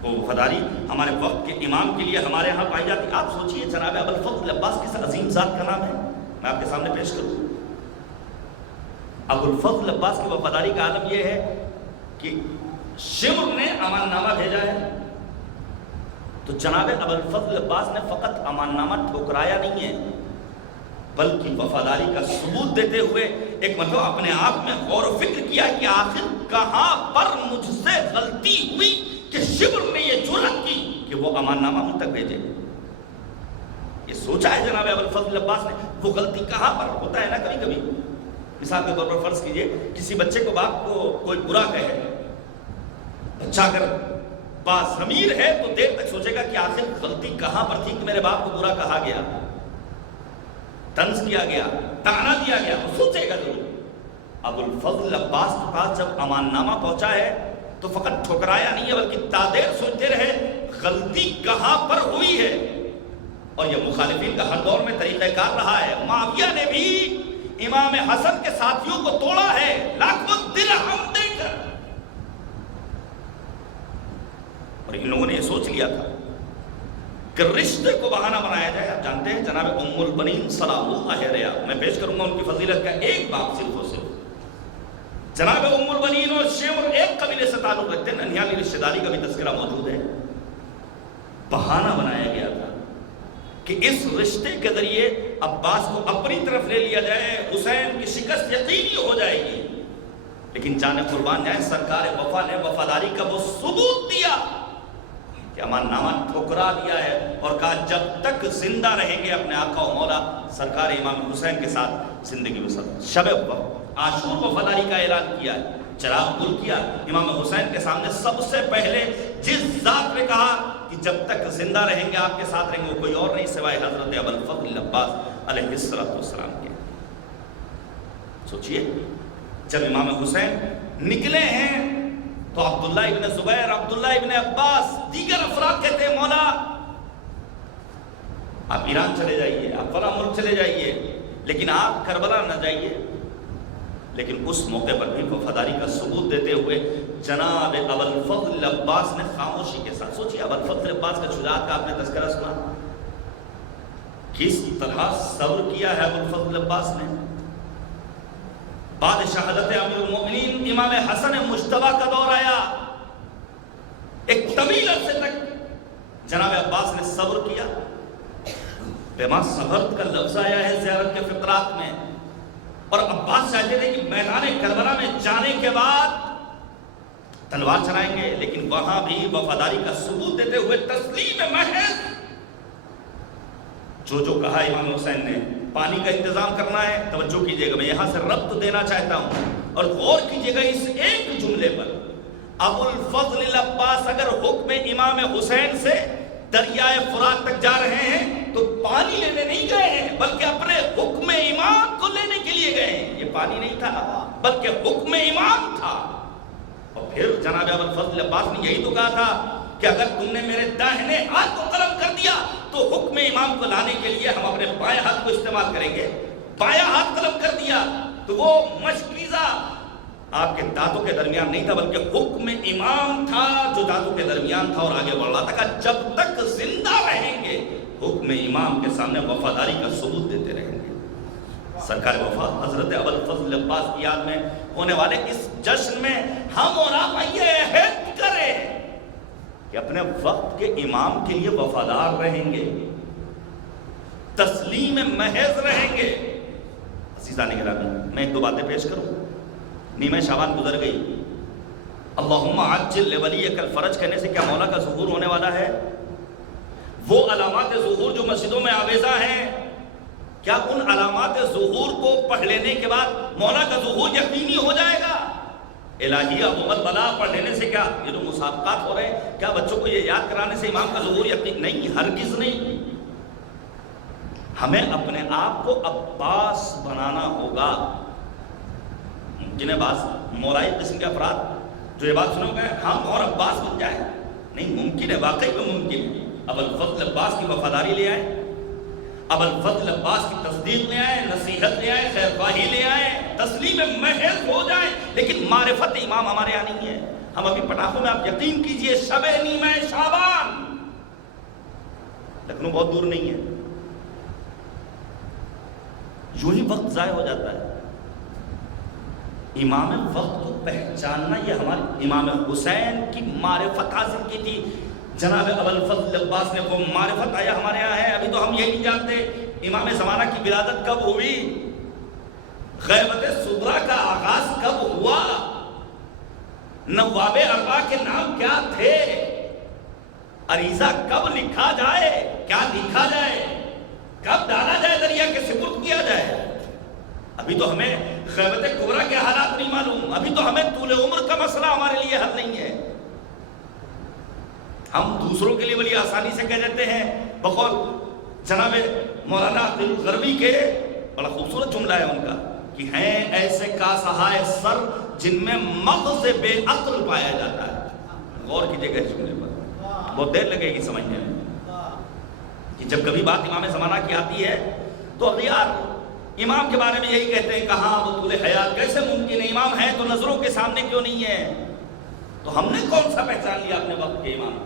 وہ وفاداری ہمارے وقت کے امام کے لیے ہمارے ہاں پائی جاتی۔ آپ سوچئے جناب ابوالفضل عباس کس عظیم ذات کا نام ہے، میں آپ کے سامنے پیش کروں۔ ابوالفضل عباس کی وفاداری کا عالم یہ ہے کہ شمر نے امان نامہ بھیجا ہے تو جناب ابوالفضل عباس نے فقط امان نامہ ٹھکرایا نہیں ہے بلکہ وفاداری کا ثبوت دیتے ہوئے ایک مطلب اپنے آپ میں غور و فکر کیا کہ آخر کہاں پر مجھ سے غلطی ہوئی کہ شمر نے یہ جرأت کی کہ وہ امان نامہ مجھ تک بھیجے۔ یہ سوچا ہے جناب ابوالفضل عباس نے وہ غلطی کہاں پر ہوتا ہے نا کبھی کبھی۔ مثال کے طور پر فرض کیجئے کسی بچے کو باپ کو کوئی برا کہے، بچہ اگر باضمیر ہے تو دیر تک سوچے گا کہ آخر غلطی کہاں پر تھی کہ میرے باپ کو برا کہا گیا، طنز کیا گیا، طعنہ دیا گیا، وہ سوچے گا ضرور۔ ابو الفضل عباس کے پاس جب امان نامہ پہنچا ہے تو فقط ٹھکرایا نہیں ہے بلکہ تادیر سوچتے رہے غلطی کہاں پر ہوئی ہے. اور یہ مخالفین کا ہر دور میں طریقہ کار رہا ہے. معاویہ نے بھی امام حسن کے ساتھیوں کو توڑا ہے لاکھوں درہم دے کر. اور ان لوگوں نے یہ سوچ لیا تھا کہ رشتے کو بہانہ بنایا جائے. آپ جانتے ہیں جناب ام البنین سلام اللہ علیہا، میں پیش کروں گا ان کی فضیلت کا ایک باب صرف اور صرف. جناب ام البنین اور شیور ایک قبیلے سے تعلق رکھتے ہیں، ننھیالی رشتہ داری کا بھی تذکرہ موجود ہے. بہانہ بنایا گیا تھا کہ اس رشتے کے ذریعے عباس کو اپنی طرف لے لیا جائے، حسین کی شکست یقینی ہو جائے گی. لیکن جانے قربان جائیں سرکار وفا نے وفاداری کا وہ ثبوت دیا کہ امان نامہ ٹھکرا دیا ہے اور کہا جب تک زندہ رہیں گے اپنے آقا و مولا سرکار امام حسین کے ساتھ زندگی بسر. شب عاشور وفاداری کا اعلان کیا ہے، چراغ گل کیا امام حسین کے سامنے. سب سے پہلے جس ذات نے کہا کہ جب تک زندہ رہیں گے آپ کے ساتھ رہیں گے وہ کوئی اور نہیں سوائے حضرت ابو الفضل عباس علیہ السلام کے. سوچئے جب امام حسین نکلے ہیں تو عبداللہ ابن زبیر، عبداللہ ابن عباس، دیگر افراد کہتے ہیں مولا آپ ایران چلے جائیے، آپ فلاں ملک چلے جائیے، لیکن آپ کربلا نہ جائیے. لیکن اس موقع پر بھی وفاداری کا ثبوت دیتے ہوئے جناب ابو الفضل عباس نے خاموشی کے ساتھ، سوچیے ابو الفضل عباس کا شجاعت کا آپ نے تذکرہ سنا، کس طرح صبر کیا ہے ابو الفضل عباس نے. بعد شہادت امیر المؤمنین امام حسن مجتبیٰ کا دور آیا، ایک طویل عرصے تک جناب عباس نے صبر کیا. بما صبرت کا لفظ آیا ہے زیارت کے فقرات میں. اور عباس چاہتے تھے کہ میدان کربلا میں جانے کے بعد تلوار چلائیں گے، لیکن وہاں بھی وفاداری کا ثبوت دیتے ہوئے تسلیم محض جو کہا امام حسین نے. پانی کا انتظام کرنا ہے، توجہ کیجئے گا، میں یہاں سے ربط دینا چاہتا ہوں اور غور کیجئے گا اس ایک جملے پر. ابو الفضل عباس اگر حکم امام حسین سے دریائے فرات تک جا رہے ہیں تو پانی لینے نہیں گئے ہیں بلکہ اپنے حکم امام کو لینے کے لیے گئے ہیں. یہ پانی نہیں تھا بلکہ حکم امام تھا. اور پھر جناب ابو الفضل عباس نے یہی تو کہا تھا کہ اگر تم نے میرے داہنے ہاتھ کو قلم کر دیا تو حکم امام کو لانے کے لیے ہم اپنے بائیں ہاتھ کو استعمال کریں گے. بائیں ہاتھ قلم کر دیا تو وہ مشکیزہ آپ کے دانتوں کے درمیان نہیں تھا بلکہ حکم امام تھا جو دانتوں کے درمیان تھا اور آگے بڑھ رہا تھا. کہ جب تک زندہ رہیں گے حکم امام کے سامنے وفاداری کا ثبوت دیتے رہیں گے. سرکار وفا حضرت ابو الفضل عباس کی یاد میں ہونے والے اس جشن میں ہم اور آپ آئیے عہد کریں کہ اپنے وقت کے امام کے لیے وفادار رہیں گے، تسلیم محض رہیں گے. عزیزان گرامی میں ایک دو باتیں پیش کروں. نیمہ شعبان گزر گئی. اللہم عجل لولیک الفرج کہنے سے کیا مولا کا ظہور ہونے والا ہے؟ وہ علامات ظہور جو مسجدوں میں آویزہ ہیں کیا ان علامات ظہور کو پڑھ لینے کے بعد مولا کا ظہور یقینی ہو جائے گا؟ الہیہ محمد بلا پڑھ لینے سے کیا یہ جو مسابقات ہو رہے ہیں کیا بچوں کو یہ یاد کرانے سے امام کا ظہور یقین نہیں؟ ہرگز نہیں. ہمیں اپنے آپ کو عباس بنانا ہوگا. جنہیں بعض مولائی قسم کے افراد جو یہ بات سنو گے ہم اور عباس بن جائیں، نہیں ممکن ہے، واقعی میں ممکن ہے. ابو الفضل عباس کی وفاداری لے آئے، ابو الفضل عباس کی تصدیق لے آئے، نصیحت لے آئے، خیر خواہی لے آئے، تسلیم محض ہو جائیں. لیکن معرفت امام ہمارے یہاں نہیں ہے. ہم ابھی پٹاخوں میں آپ یقین کیجئے شب نیمہ شعبان، لکھنؤ بہت دور نہیں ہے، یوں ہی وقت ضائع ہو جاتا ہے. امام وقت کو پہچاننا یہ ہمارے امام حسین کی معرفت حاصل کی تھی. جناب ابو الفضل عباس نے وہ معرفت آیا ہمارے یہاں ہے. ابھی تو ہم یہ نہیں جانتے امام زمانہ کی ولادت کب ہوئی، غیبت صغریٰ کا آغاز کب ہوا، نواب اربعہ کے نام کیا تھے، عریضہ کب لکھا جائے، کیا لکھا جائے، کب ڈالا جائے دریا کے سپرد کیا جائے. ابھی تو ہمیں غیبت کبریٰ کے حالات نہیں معلوم. ابھی تو ہمیں طول عمر کا مسئلہ ہمارے لیے حل نہیں ہے. ہم دوسروں کے لیے بڑی آسانی سے کہہ دیتے ہیں بقول جناب مولانا عبد الغربی کے، بڑا خوبصورت جملہ ہے ان کا، کہ ہیں ایسے کاسہائے سر جن میں مغز بے عقل پایا جاتا ہے. غور کیجئے گا اس جملے پر, بہت دیر لگے گی سمجھنے میں کہ جب کبھی بات امام زمانہ کی آتی ہے تو اغیار امام کے بارے میں یہی کہتے ہیں کہاں وہ طول حیات, کیسے ممکن ہے, امام ہے تو نظروں کے سامنے کیوں نہیں ہے. تو ہم نے کون سا پہچان لیا اپنے وقت کے امام.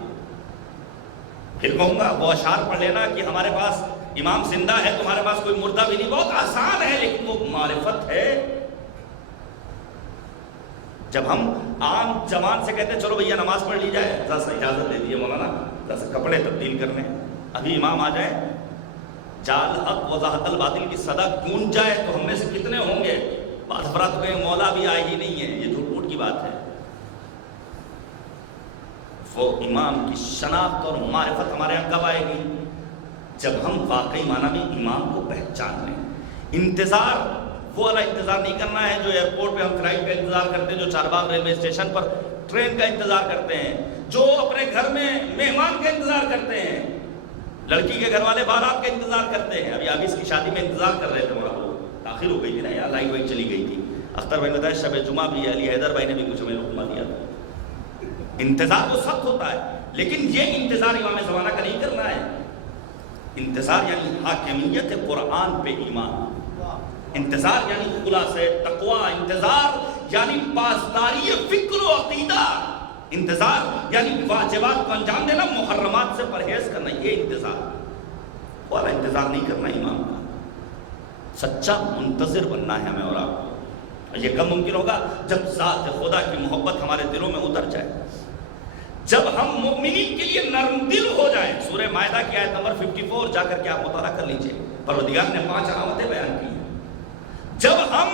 پھر کہوں گا وہ اشعار پڑھ لینا کہ ہمارے پاس امام زندہ ہے, تمہارے پاس کوئی مردہ بھی نہیں, بہت آسان ہے لیکن وہ معرفت ہے. جب ہم عام جوان سے کہتے ہیں چلو بھیا نماز پڑھ لی جائے, ذرا سا اجازت دے دیے مولانا, ذرا سا کپڑے تبدیل کرنے, ابھی امام آ جائے, جال حق وضاحت الباطل کی صدا گونج جائے تو ہم میں سے کتنے ہوں گے. بعض افراد تو کہیں مولا بھی آئے ہی نہیں ہے, یہ جھوٹ موٹ کی بات ہے. وہ امام کی شناخت اور معرفت ہمارے یہاں کب آئے گی؟ جب ہم واقعی معنی میں امام کو پہچان لیں. انتظار وہ والا انتظار نہیں کرنا ہے جو ایئرپورٹ پہ ہم فلائٹ کا انتظار کرتے ہیں, جو چارباغ ریلوے اسٹیشن پر ٹرین کا انتظار کرتے ہیں, جو اپنے گھر میں مہمان کا انتظار کرتے ہیں, لڑکی کے گھر والے بارات کا انتظار کرتے ہیں. ابھی اس کی شادی میں انتظار کر رہے تھے, وہاں وہ تاخیر ہو گئی تھی نا, یا لائٹ وائٹ چلی گئی تھی. اختر بھائی نے بتایا شب جمعہ بھی, علی حیدر بھائی نے بھی کچھ ہمیں حکم دیا تھا. انتظار وہ سخت ہوتا ہے, لیکن یہ انتظار امام زمانہ کا نہیں کرنا ہے. انتظار یعنی حاکمیت قرآن پہ ایمان, انتظار یعنی خلاصہ تقوی, انتظار یعنی پاسداری فکر و عقیدہ, انتظار یعنی واجبات کو انجام دینا, محرمات سے پرہیز کرنا. یہ انتظار والا انتظار نہیں کرنا امام کا. سچا منتظر بننا ہے ہمیں اور آپ کو. یہ کب ممکن ہوگا؟ جب ذات خدا کی محبت ہمارے دلوں میں اتر جائے, جب ہم مومنین کے لیے نرم دل ہو جائیں. سورہ مائدہ کی آیت نمبر 54 جا کر کے آپ مطالعہ کر لیجئے, پروردگار نے 5 علامتیں بیان کی ہیں. جب ہم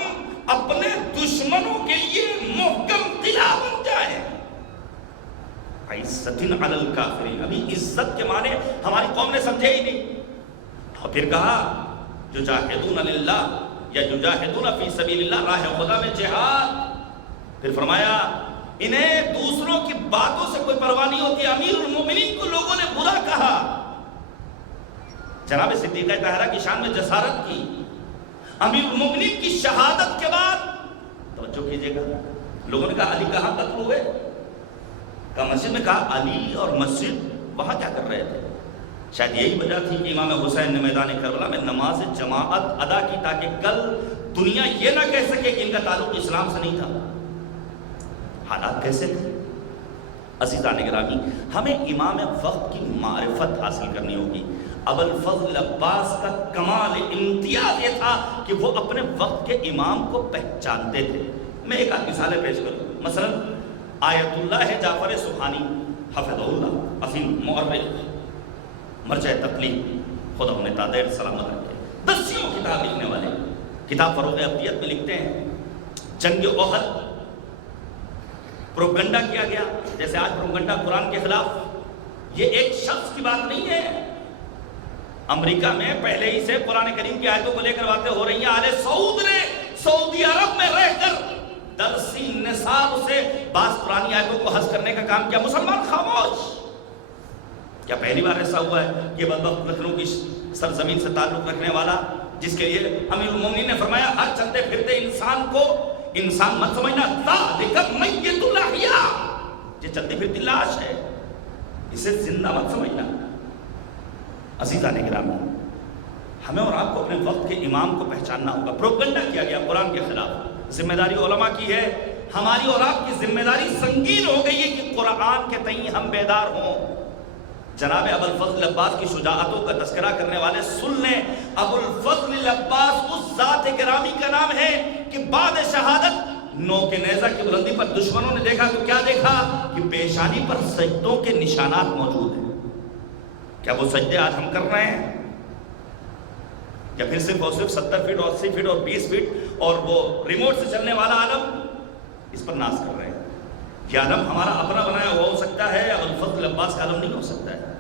اپنے دشمنوں کے لیے محکم قلعہ بن جائیں. عزت علی الکافرین, ابھی عزت کے معنی ہماری قوم نے سمجھے ہی نہیں. اور پھر کہا یجاہدون للہ یا یجاہدون فی سبیل اللہ, راہ خدا میں جہاد. پھر فرمایا انہیں دوسروں کی باتوں سے کوئی پرواہ نہیں ہوتی. امیر المومنین کو لوگوں نے برا کہا, جناب صدیقہ طاہرہ کی شان میں جسارت کی. امیر المومنین کی شہادت کے بعد توجہ کیجئے گا, لوگوں نے کہا علی کہاں قتل ہوئے؟ کہا مسجد میں. کہا علی اور مسجد وہاں کیا کر رہے تھے؟ شاید یہی وجہ تھی کہ امام حسین نے میدان کربلا میں نماز جماعت ادا کی, تاکہ کل دنیا یہ نہ کہہ سکے کہ ان کا تعلق اسلام سے نہیں تھا. حالات کیسے تھے؟ عزیزان گرامی, ہمیں امام وقت کی معرفت حاصل کرنی ہوگی. ابوالفضل عباس کا کمال امتیاز یہ تھا کہ وہ اپنے وقت کے امام کو پہچانتے تھے. میں ایک آدھ مثالیں پیش کروں. مثلا آیت اللہ جعفر سبحانی حفظہ اللہ, عظیم مورخ, مرجع تقلید, خدا انہیں تادیر سلامت رکھے, 10 کتاب لکھنے والے. کتاب فروغ ابدیت میں لکھتے ہیں جنگ احد پروپگنڈا کیا گیا, جیسے آج پروپگنڈا قرآن کے خلاف. یہ ایک شخص کی بات نہیں ہے. امریکہ میں پہلے ہی سے قرآن کریم کی آیتوں کو لے کر باتیں ہو رہی ہیں. آل سعود نے سعودی عرب میں رہ کر درسی نصاب سے بعض قرآنی آیتوں کو حذف کرنے کا کام کیا. مسلمان خاموش. کیا پہلی بار ایسا ہوا ہے کہ بدبخت لکھنؤ کی سرزمین سے تعلق رکھنے والا, جس کے لیے امیر المومنین نے فرمایا ہر چلتے پھرتے انسان کو انسان مت سمجھنا, ذالک میت الاحیاء, یہ چلتی پھرتی لاش ہے, اسے زندہ مت سمجھنا. عزیزان گرامی, ہمیں اور آپ کو اپنے وقت کے امام کو پہچاننا ہوگا. پروپگنڈا کیا گیا قرآن کے خلاف, ذمہ داری علماء کی ہے. ہماری اور آپ کی ذمہ داری سنگین ہو گئی ہے کہ قرآن کے تئیں ہم بیدار ہوں. جناب ابوالفضل عباس کی شجاعتوں کا تذکرہ کرنے والے سن لیں, ابوالفضل عباس اس ذات گرامی کا نام ہے کہ بعد شہادت نو کے نیزہ کی بلندی پر دشمنوں نے دیکھا تو کیا دیکھا کہ پیشانی پر سجدوں کے نشانات موجود ہیں. کیا وہ سجدے آج ہم کر رہے ہیں, یا پھر صرف اور صرف 70 فٹ اور 80 فٹ اور 20 فٹ اور وہ ریموٹ سے چلنے والا عالم, اس پر ناز کر رہے ہیں. یہ عالم ہمارا اپنا بنایا ہوا ہو سکتا ہے, ابوالفضل عباس کا عالم نہیں ہو سکتا ہے.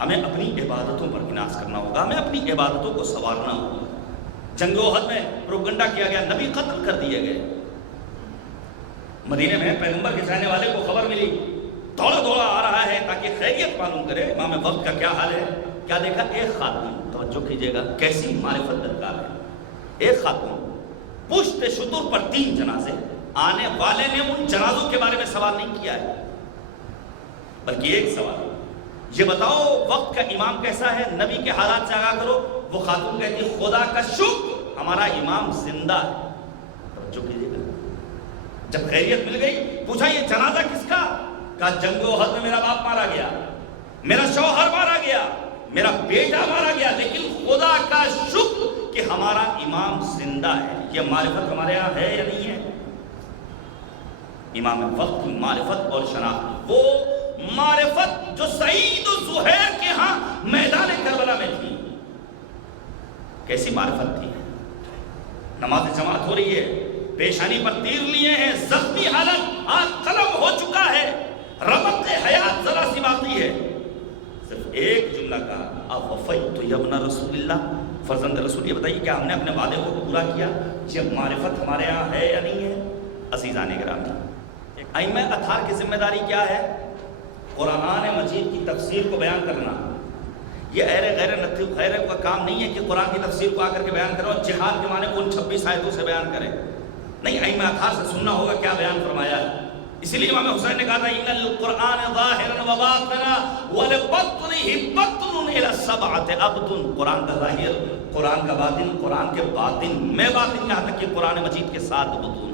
ہمیں اپنی عبادتوں پر ناز کرنا ہوگا, ہمیں اپنی عبادتوں کو سنوارنا ہوگا. جنگ احد میں پروپگنڈا کیا گیا, نبی قتل کر دیے گئے. مدینے میں پیغمبر کے چاہنے والے کو خبر ملی, دوڑا دوڑا آ رہا ہے تاکہ خیریت معلوم کرے, امام وقت کا کیا حال ہے. کیا دیکھا؟ ایک خاتون, توجہ کیجئے گا کیسی معرفت درکار ہے. ایک خاتون پشت شتر پر 3 جنازے، آنے والے نے ان جنازوں کے بارے میں سوال نہیں کیا ہے، بلکہ ایک سوال، یہ بتاؤ وقت کا امام کیسا ہے، نبی کے حالات سے آگاہ کرو۔ وہ خاتون کہتی خدا کا شکر ہمارا امام زندہ ہے۔ توجہ کیجیے گا، جب خیریت مل گئی پوچھا یہ جنازہ کس کا؟ کہا جنگ احد میں میرا باپ مارا گیا، میرا شوہر مارا گیا، میرا بیٹا مارا گیا، لیکن خدا کا شکر کہ ہمارا امام زندہ ہے۔ یہ معرفت ہمارے یہاں ہے یا نہیں ہے؟ امام وقت کی معرفت اور شناخت، وہ معرفت جو سعید و زہیر کے ہاں میدان کربلا میں تھی، کیسی معرفت تھی؟ نماز جماعت ہو رہی ہے، پیشانی پر تیر لیے ہیں، زخمی حالت، آنکھ قلم ہو چکا ہے، رمق حیات ذرا سی باقی ہے، صرف ایک جملہ کہا افوفیت یا ابن رسول اللہ، فرزند رسول، یہ بتائیے کیا ہم نے اپنے وعدے کو پورا کیا؟ یہ معرفت ہمارے ہاں ہے یا نہیں ہے؟ عزیزان گرامی، ائمہ اطہار کی ذمہ داری کیا ہے؟ قرآن مجید کی تفسیر کو بیان کرنا۔ یہ غیر کا کام نہیں ہے کہ قرآن کی تفسیر کو آ کر کے بیان کرو، جہاد کے معنی کو ان 26 آیتوں سے بیان کریں، نہیں، ائمہ اطہار سے سننا ہوگا کیا بیان فرمایا ہے۔ اسی لیے امام حسین نے کہا تھا ان القرآن ظاہرا و باطنا ولبطنہ بطن الی السبعۃ عبد، قرآن کا ظاہر، قرآن کا باطن، قرآن کے باطن میں باطن، یہاں تک کہ قرآن مجید کے 7 بطون۔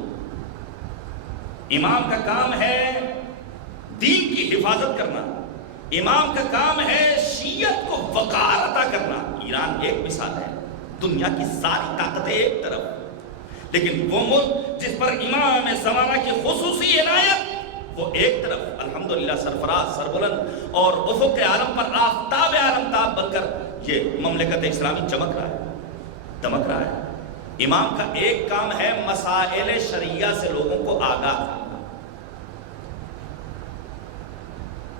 امام کا کام ہے دین کی حفاظت کرنا، امام کا کام ہے شیعت کو وقار عطا کرنا۔ ایران ایک مثال ہے، دنیا کی ساری طاقتیں ایک طرف، لیکن وہ ملک جس پر امام زمانہ کی خصوصی عنایت، وہ ایک طرف الحمدللہ سرفراز سربلند اور افق عالم پر آفتاب عالم تاب بن کر یہ مملکت اسلامی چمک رہا ہے، دمک رہا ہے۔ امام کا ایک کام ہے مسائل شرعیہ سے لوگوں کو آگاہ کرنا،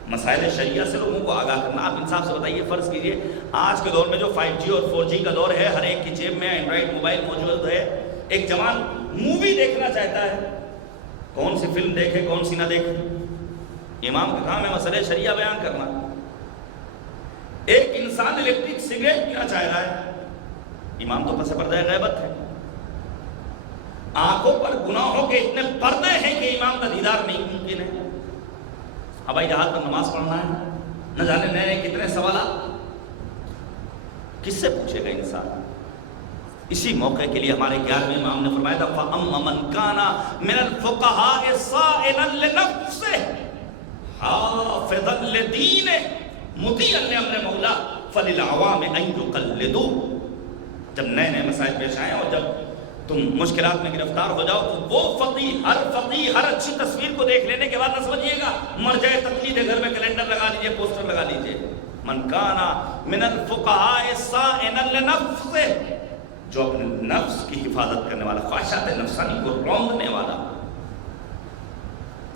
مسائل شریعہ سے لوگوں کو آگاہ کرنا۔ آپ انصاف سے بتائیے، فرض کیجئے آج کے دور میں جو 5G اور 4G کا دور ہے، ہر ایک کی جیب میں اینڈرائڈ موبائل موجود ہے، ایک جوان مووی دیکھنا چاہتا ہے، کون سی فلم دیکھے کون سی نہ دیکھے؟ امام کا کام ہے مسئلہ شریعہ بیان کرنا۔ ایک انسان الیکٹرک سگریٹ پینا چاہ رہا ہے، امام تو پس پردہ غیبت ہے، آنکھوں پر گناہوں کے اتنے پردے ہیں کہ امام کا دیدار نہیں ممکن ہے۔ ہوائی جہاز پر نماز پڑھنا ہے، نہ جانے نئے کتنے سوالات، کس سے پوچھے گا انسان؟ اسی موقع کے لیے ہمارے 11ویں امام نے فرمایا تھا فَأَمَّ مَنْ كَانَ مِنَ الْفُقَهَاءِ صَائِلًا لِنَفْسِهِ حَافِظًا لِدِينِهِ مُطِيعًا لِأَمْرِ مَوْلَاهُ فَلِلْعَوَامِ أَن يُقَلِّدُوهُ۔ جب نئے نئے مسائل پیش آئیں اور جب تم مشکلات میں گرفتار ہو جاؤ تو وہ فقیہ ہر اچھی تصویر کو دیکھ لینے کے بعد نہ سمجھیے گا مرجع تقلید ہے، گھر میں کیلنڈر لگا لیجئے، پوسٹر لگا لیجئے۔ من کانا من الفقهاء صائنا لنفسه، جو اپنے نفس کی حفاظت کرنے والا، خواہشات نفسانی کو روندنے والا،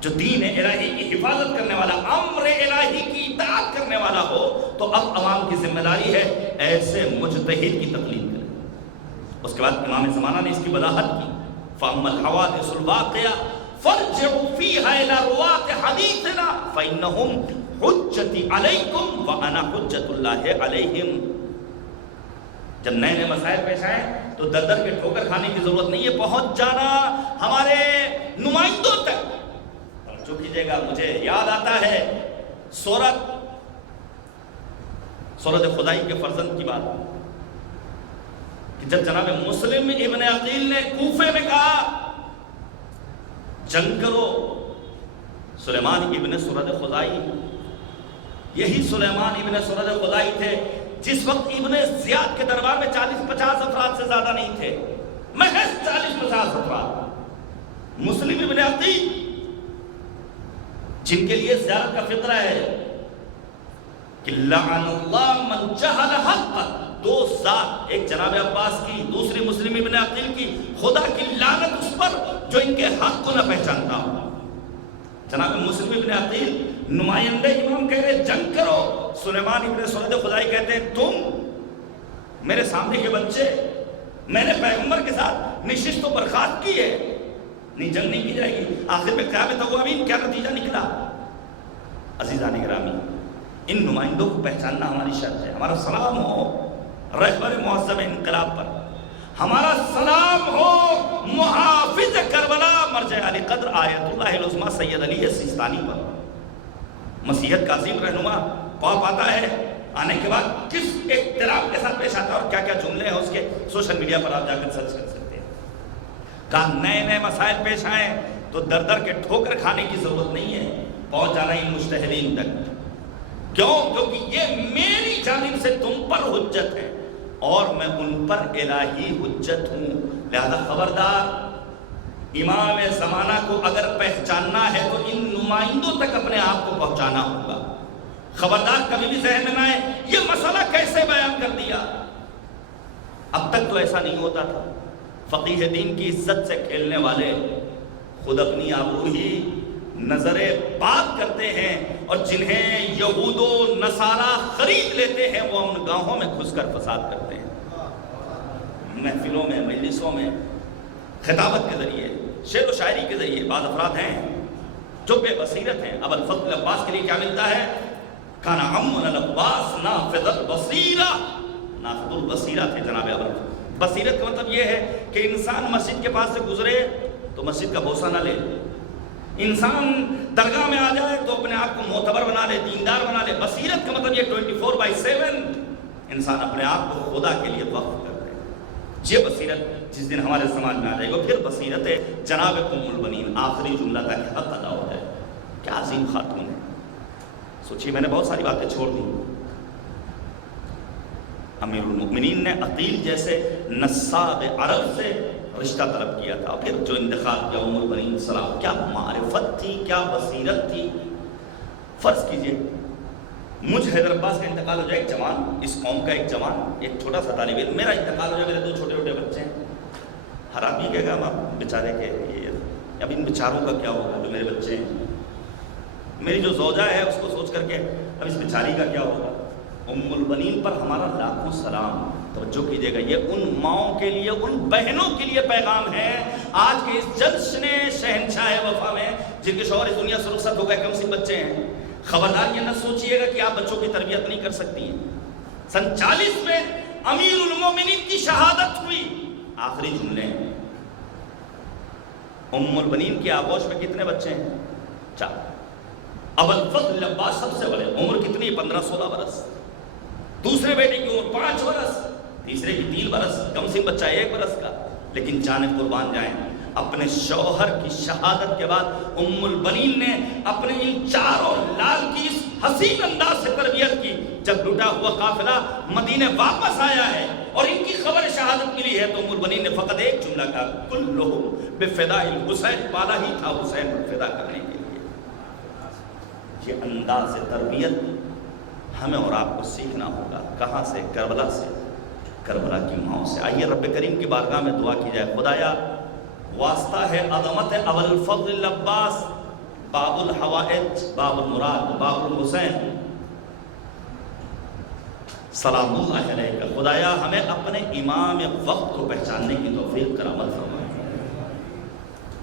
جو دین الہی کی حفاظت کرنے والا، امر الہی کی اطاعت کرنے والا ہو، تو اب عوام کی ذمہ داری ہے ایسے مجتہد کی تقلید کرے۔ اس کے بعد امام زمانہ نے اس کی وضاحت کی فَأَمَّا الْحَوَادِثُ الْوَاقِعَةُ فَارْجِعُوا فِيهَا إِلَىٰ رُوَاةِ حَدِيثِنَا فَإِنَّهُمْ حُجَّتِي عَلَيْكُمْ وَأَنَا حُجَّةُ اللَّهِ عَلَيْهِمْ۔ جب نئے نئے مسائل پیش آئیں تو در در کے ٹھوکر کھانے کی ضرورت نہیں ہے، پہنچ جانا ہمارے نمائندوں تک۔ اور جو کیجئے گا، مجھے یاد آتا ہے سورت خدائی کے فرزند کی بات، کہ جب جناب مسلم ابن عقیل نے کوفے میں کہا جنگ کرو، سلیمان ابن سورت خدائی، یہی سلیمان ابن سورت خدائی تھے جس وقت ابن زیاد کے دربار میں 40-50 افراد سے زیادہ نہیں تھے، محض 40-50 افراد۔ مسلم ابن عقیل جن کے لیے زیارت کا فطرہ ہے کہ لعن اللہ من جہل حق، 2 ذات، ایک جناب عباس کی، دوسری مسلم ابن عقیل کی، خدا کی لعنت اس پر جو ان کے حق کو نہ پہچانتا ہو۔ جناب مسلم ابن عقیل نمائندہ امام کہہ رہے جنگ کرو، سلیمان ابن سورت خدائی کہتے ہیں تم میرے سامنے کے بچے، میں نے پیغمبر کے ساتھ نشست و برخاست کی ہے، نہیں جنگ نہیں کی جائے گی۔ آخر میں قیامت اوابین کیا نتیجہ نکلا؟ عزیزان گرامی، ان نمائندوں کو پہچاننا ہماری شرط ہے۔ ہمارا سلام ہو رہبر معظم انقلاب پر، ہمارا سلام ہو محافظ کربلا مرجع علی قدر آیت اللہ العظمیٰ سید علی سیستانی پر. مسیحیت کا عظیم رہنما پاپ آتا ہے، آنے کے بعد کس احترام کے ساتھ پیش آتا ہے اور کیا کیا جملے ہیں اس کے سوشل میڈیا پر آپ جا کر سرچ کر سکتے ہیں. کہا نئے مسائل پیش آئیں تو در در کے ٹھوکر کھانے کی ضرورت نہیں ہے، پہنچ جانا ان مجتہدین تک. کیوں؟ کیونکہ یہ میری جانب سے تم پر حجت ہے اور میں ان پر الہی حجت ہوں. لہذا خبردار، امام زمانہ کو اگر پہچاننا ہے تو ان نمائندوں تک اپنے آپ کو پہنچانا ہوگا. خبردار کبھی بھی ذہن میں نہ آئے یہ مسئلہ کیسے بیان کر دیا. اب تک تو ایسا نہیں ہوتا تھا. فقیہ دین کی عزت سے کھیلنے والے خود اپنی آبرو ہی نظر بات کرتے ہیں، اور جنہیں یہود و نصارہ خرید لیتے ہیں وہ امن گاہوں میں گھس کر فساد کرتے ہیں. محفلوں میں، مجلسوں میں، خطابت کے ذریعے، شعر و شاعری کے ذریعے بعض افراد ہیں جو بے بصیرت ہیں. ابو الفضل عباس کے لیے کیا ملتا ہے؟ کانا عمنا العباس نافذ البصیرہ. نافذ البصیرہ تھے جناب ابو الفضل. بصیرت کا مطلب یہ ہے کہ انسان مسجد کے پاس سے گزرے تو مسجد کا بوسہ نہ لے، انسان درگاہ میں آ جائے تو اپنے آپ کو معتبر بنا لے، دیندار بنا لے. بصیرت کا مطلب یہ 24/7 انسان اپنے آپ کو خدا کے لیے وقف کر دے. یہ بصیرت جس دن ہمارے سماج میں آ جائے گا پھر بصیرت ہے جناب ام البنین. آخری جملہ تک حق ادا ہو جائے. کیا عظیم خاتون ہے. سوچیے، میں نے بہت ساری باتیں چھوڑ دی. امیر المؤمنین نے عقیل جیسے نصاب عرب سے رشتہ طلب کیا تھا، پھر جو انتخاب کیا ام البنین سلام. کیا معرفت تھی، کیا بصیرت تھی. فرض کیجئے مجھ حیدر عباس کا انتقال ہو جائے، ایک جوان، اس قوم کا ایک جوان، ایک چھوٹا سا طالب علم، میرا انتقال ہو جائے، میرے 2 چھوٹے بچے ہیں. ہر آدمی کہے گا بیچارے کے اب ان بیچاروں کا کیا ہوگا جو میرے بچے ہیں. میری جو زوجہ ہے اس کو سوچ کر کے اب اس بیچاری کا کیا ہوگا. ام البنین پر ہمارا لاکھوں سلام. توجہ کیجئے گا، یہ ان ماؤں کے لیے، ان بہنوں کے لیے پیغام ہے آج کے اس جشن شہنشاہ وفا میں جن کے شوہر اس دنیا سے رخصت ہو گئے، کم سی بچے ہیں. خبردار یہ نہ سوچئے گا کہ آپ بچوں کی تربیت نہیں کر سکتی ہیں. سن 40 میں امیر المومنین کی شہادت ہوئی. آخری جملے ہیں. ام البنین کی آغوش میں کتنے بچے ہیں؟ 4. ابو الفضل عباس سب سے بڑے. عمر کتنی؟ 15-16 برس. دوسرے بیٹے کی عمر 5 برس، تیسرے کی 3 برس، کم سے بچہ 1 برس کا. لیکن جانے قربان جائیں، اپنے شوہر کی شہادت کے بعد ام البنین نے اپنے ان 4 لال کی اس حسین انداز سے تربیت کی. جب لٹا ہوا قافلہ مدینے واپس آیا ہے اور ان کی خبر شہادت ملی ہے تو ام البنین نے فقط ایک جملہ کہا، کلہم بفداء الحسین. پالا ہی تھا حسین پر فدا کرنے کے لیے. یہ انداز تربیت ہمیں اور آپ کو سیکھنا ہوگا. کہاں سے؟ کربلا سے، کربلا کی ماؤں سے. آئیے رب کریم کی بارگاہ میں دعا کی جائے. خدایا، واسطہ ہے عظمت ابو الفضل عباس، باب الحوائج، باب المراد، باب الحسین، سلام اللہ علیہ. خدایا ہمیں اپنے امام وقت کو پہچاننے کی توفیق کرامت فرما.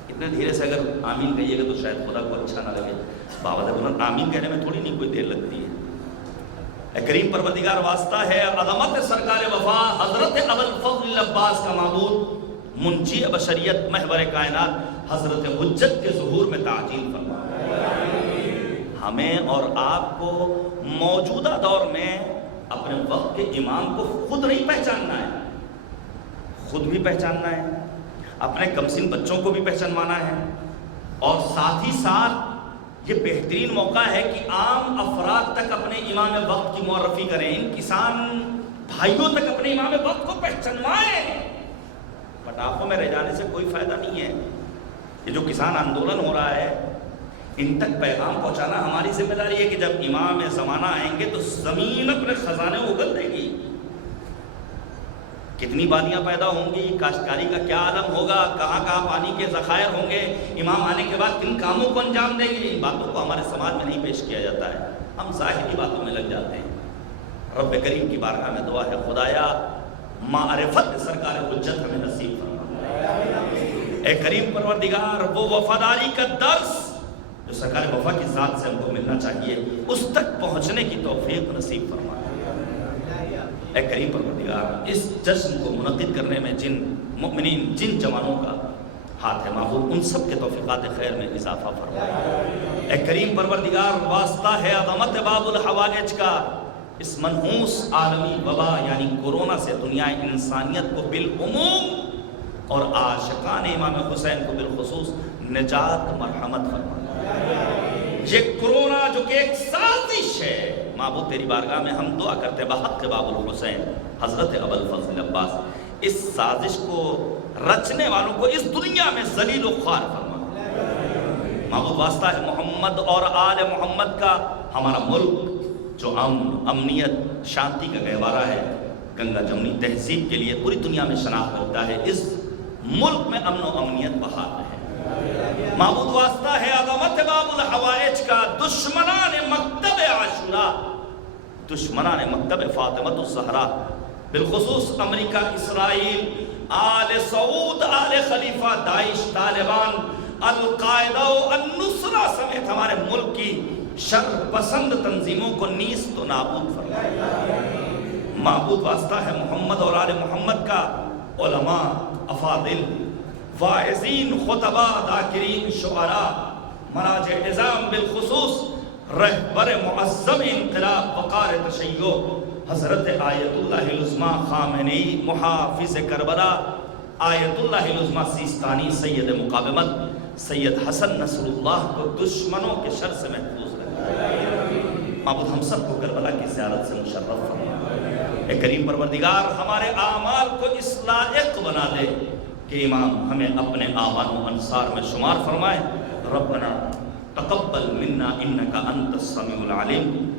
اتنے دھیرے سے اگر آمین کہیے گا تو شاید خدا کو اچھا نہ لگے. بابا آمین کہنے میں تھوڑی نہیں کوئی دیر لگتی ہے. اے کریم پروردگار، واسطہ ہے عظمت سرکار وفا حضرت ابو الفضل عباس کا معبود، منجی بشریت، محور کائنات، حضرت حجت کے ظہور میں تعجیل فرما. ہمیں اور آپ کو موجودہ دور میں اپنے وقت کے امام کو خود نہیں پہچاننا ہے، خود بھی پہچاننا ہے، اپنے کمسن بچوں کو بھی پہچانوانا ہے، اور ساتھ ہی ساتھ یہ بہترین موقع ہے کہ عام افراد تک اپنے امام وقت کی معرفی کریں. ان کسان بھائیوں تک اپنے امام وقت کو پہچانوائیں. پٹافوں میں رہ جانے سے کوئی فائدہ نہیں ہے. یہ جو کسان آندولن ہو رہا ہے ان تک پیغام پہنچانا ہماری ذمہ داری ہے کہ جب امام زمانہ آئیں گے تو زمین اپنے خزانے اگل دے گی. کتنی وادیاں پیدا ہوں گی، کاشتکاری کا کیا عالم ہوگا، کہاں کہاں پانی کے ذخائر ہوں گے، امام آنے کے بعد کن کاموں کو انجام دیں گے. ان باتوں کو ہمارے سماج میں نہیں پیش کیا جاتا ہے. ہم ظاہری باتوں میں لگ جاتے ہیں. رب کریم کی بارگاہ میں دعا ہے، خدایا معرفت سرکار حجت ہمیں نصیب فرما. اے کریم پروردگار، وہ وفاداری کا درس جو سرکار وفا کی ذات سے ہم کو ملنا چاہیے اس تک پہنچنے کی توفیق نصیب فرما. اے کریم پروردگار اس جشن کو منعقد کرنے میں جن مؤمنین جن جوانوں کا ہاتھ ہے معبود ان سب کے توفیقات خیر میں اضافہ فرما۔ اے کریم پروردگار واسطہ ہے عظمت باب الحوائج کا اس منحوس عالمی وبا یعنی کورونا سے دنیا انسانیت کو بالعموم اور عاشقان امام حسین کو بالخصوص نجات مرحمت فرما۔ یہ کورونا جو کہ ایک سازش ہے معبود تیری بارگاہ میں ہم دعا کرتے بحق باب الحسین حضرت ابوالفضل عباس اس سازش کو رچنے والوں کو اس دنیا میں ذلیل و خوار فرما۔ معبود واسطہ ہے محمد اور آل محمد کا ہمارا ملک جو امنیت شانتی کا گہوارہ ہے، گنگا جمنی تہذیب کے لیے پوری دنیا میں شناخت رکھتا ہے، اس ملک میں امن و امنیت بحال ہے۔ معبود واسطہ ہے عظمت باب الحوائج کا دشمنان مکتب عاشورہ، دشمنان مکتب فاطمۃ الزہرا، بالخصوص امریکہ، اسرائیل، آل سعود، آل خلیفہ، داعش، طالبان، القاعدہ و النصرہ سمیت ہمارے ملک کی شر پسند تنظیموں کو نیست و نابود فرمائے۔ معبود واسطہ ہے محمد اور آل محمد کا علماء، افاضل، واعظین، خطباء، ذاکرین، شعراء، مراجع نظام، بالخصوص رہبر معظم انقلاب وقار تشیع حضرت آیت اللہ العظمیٰ خامنئی محافظ کربلا، آیت اللہ العظمیٰ سیستانی، سید مقاومت سید حسن نصر اللہ کو دشمنوں کے شر سے محفوظ رکھے۔ معبود ہم سب کو کربلا کی زیارت سے مشرف فرما۔ اے کریم پروردگار ہمارے اعمال کو اس لائق بنا دے کہ امام ہمیں اپنے آبان و انصار میں شمار فرمائے۔ ربنا تقبل منا انک انت السمیع العلیم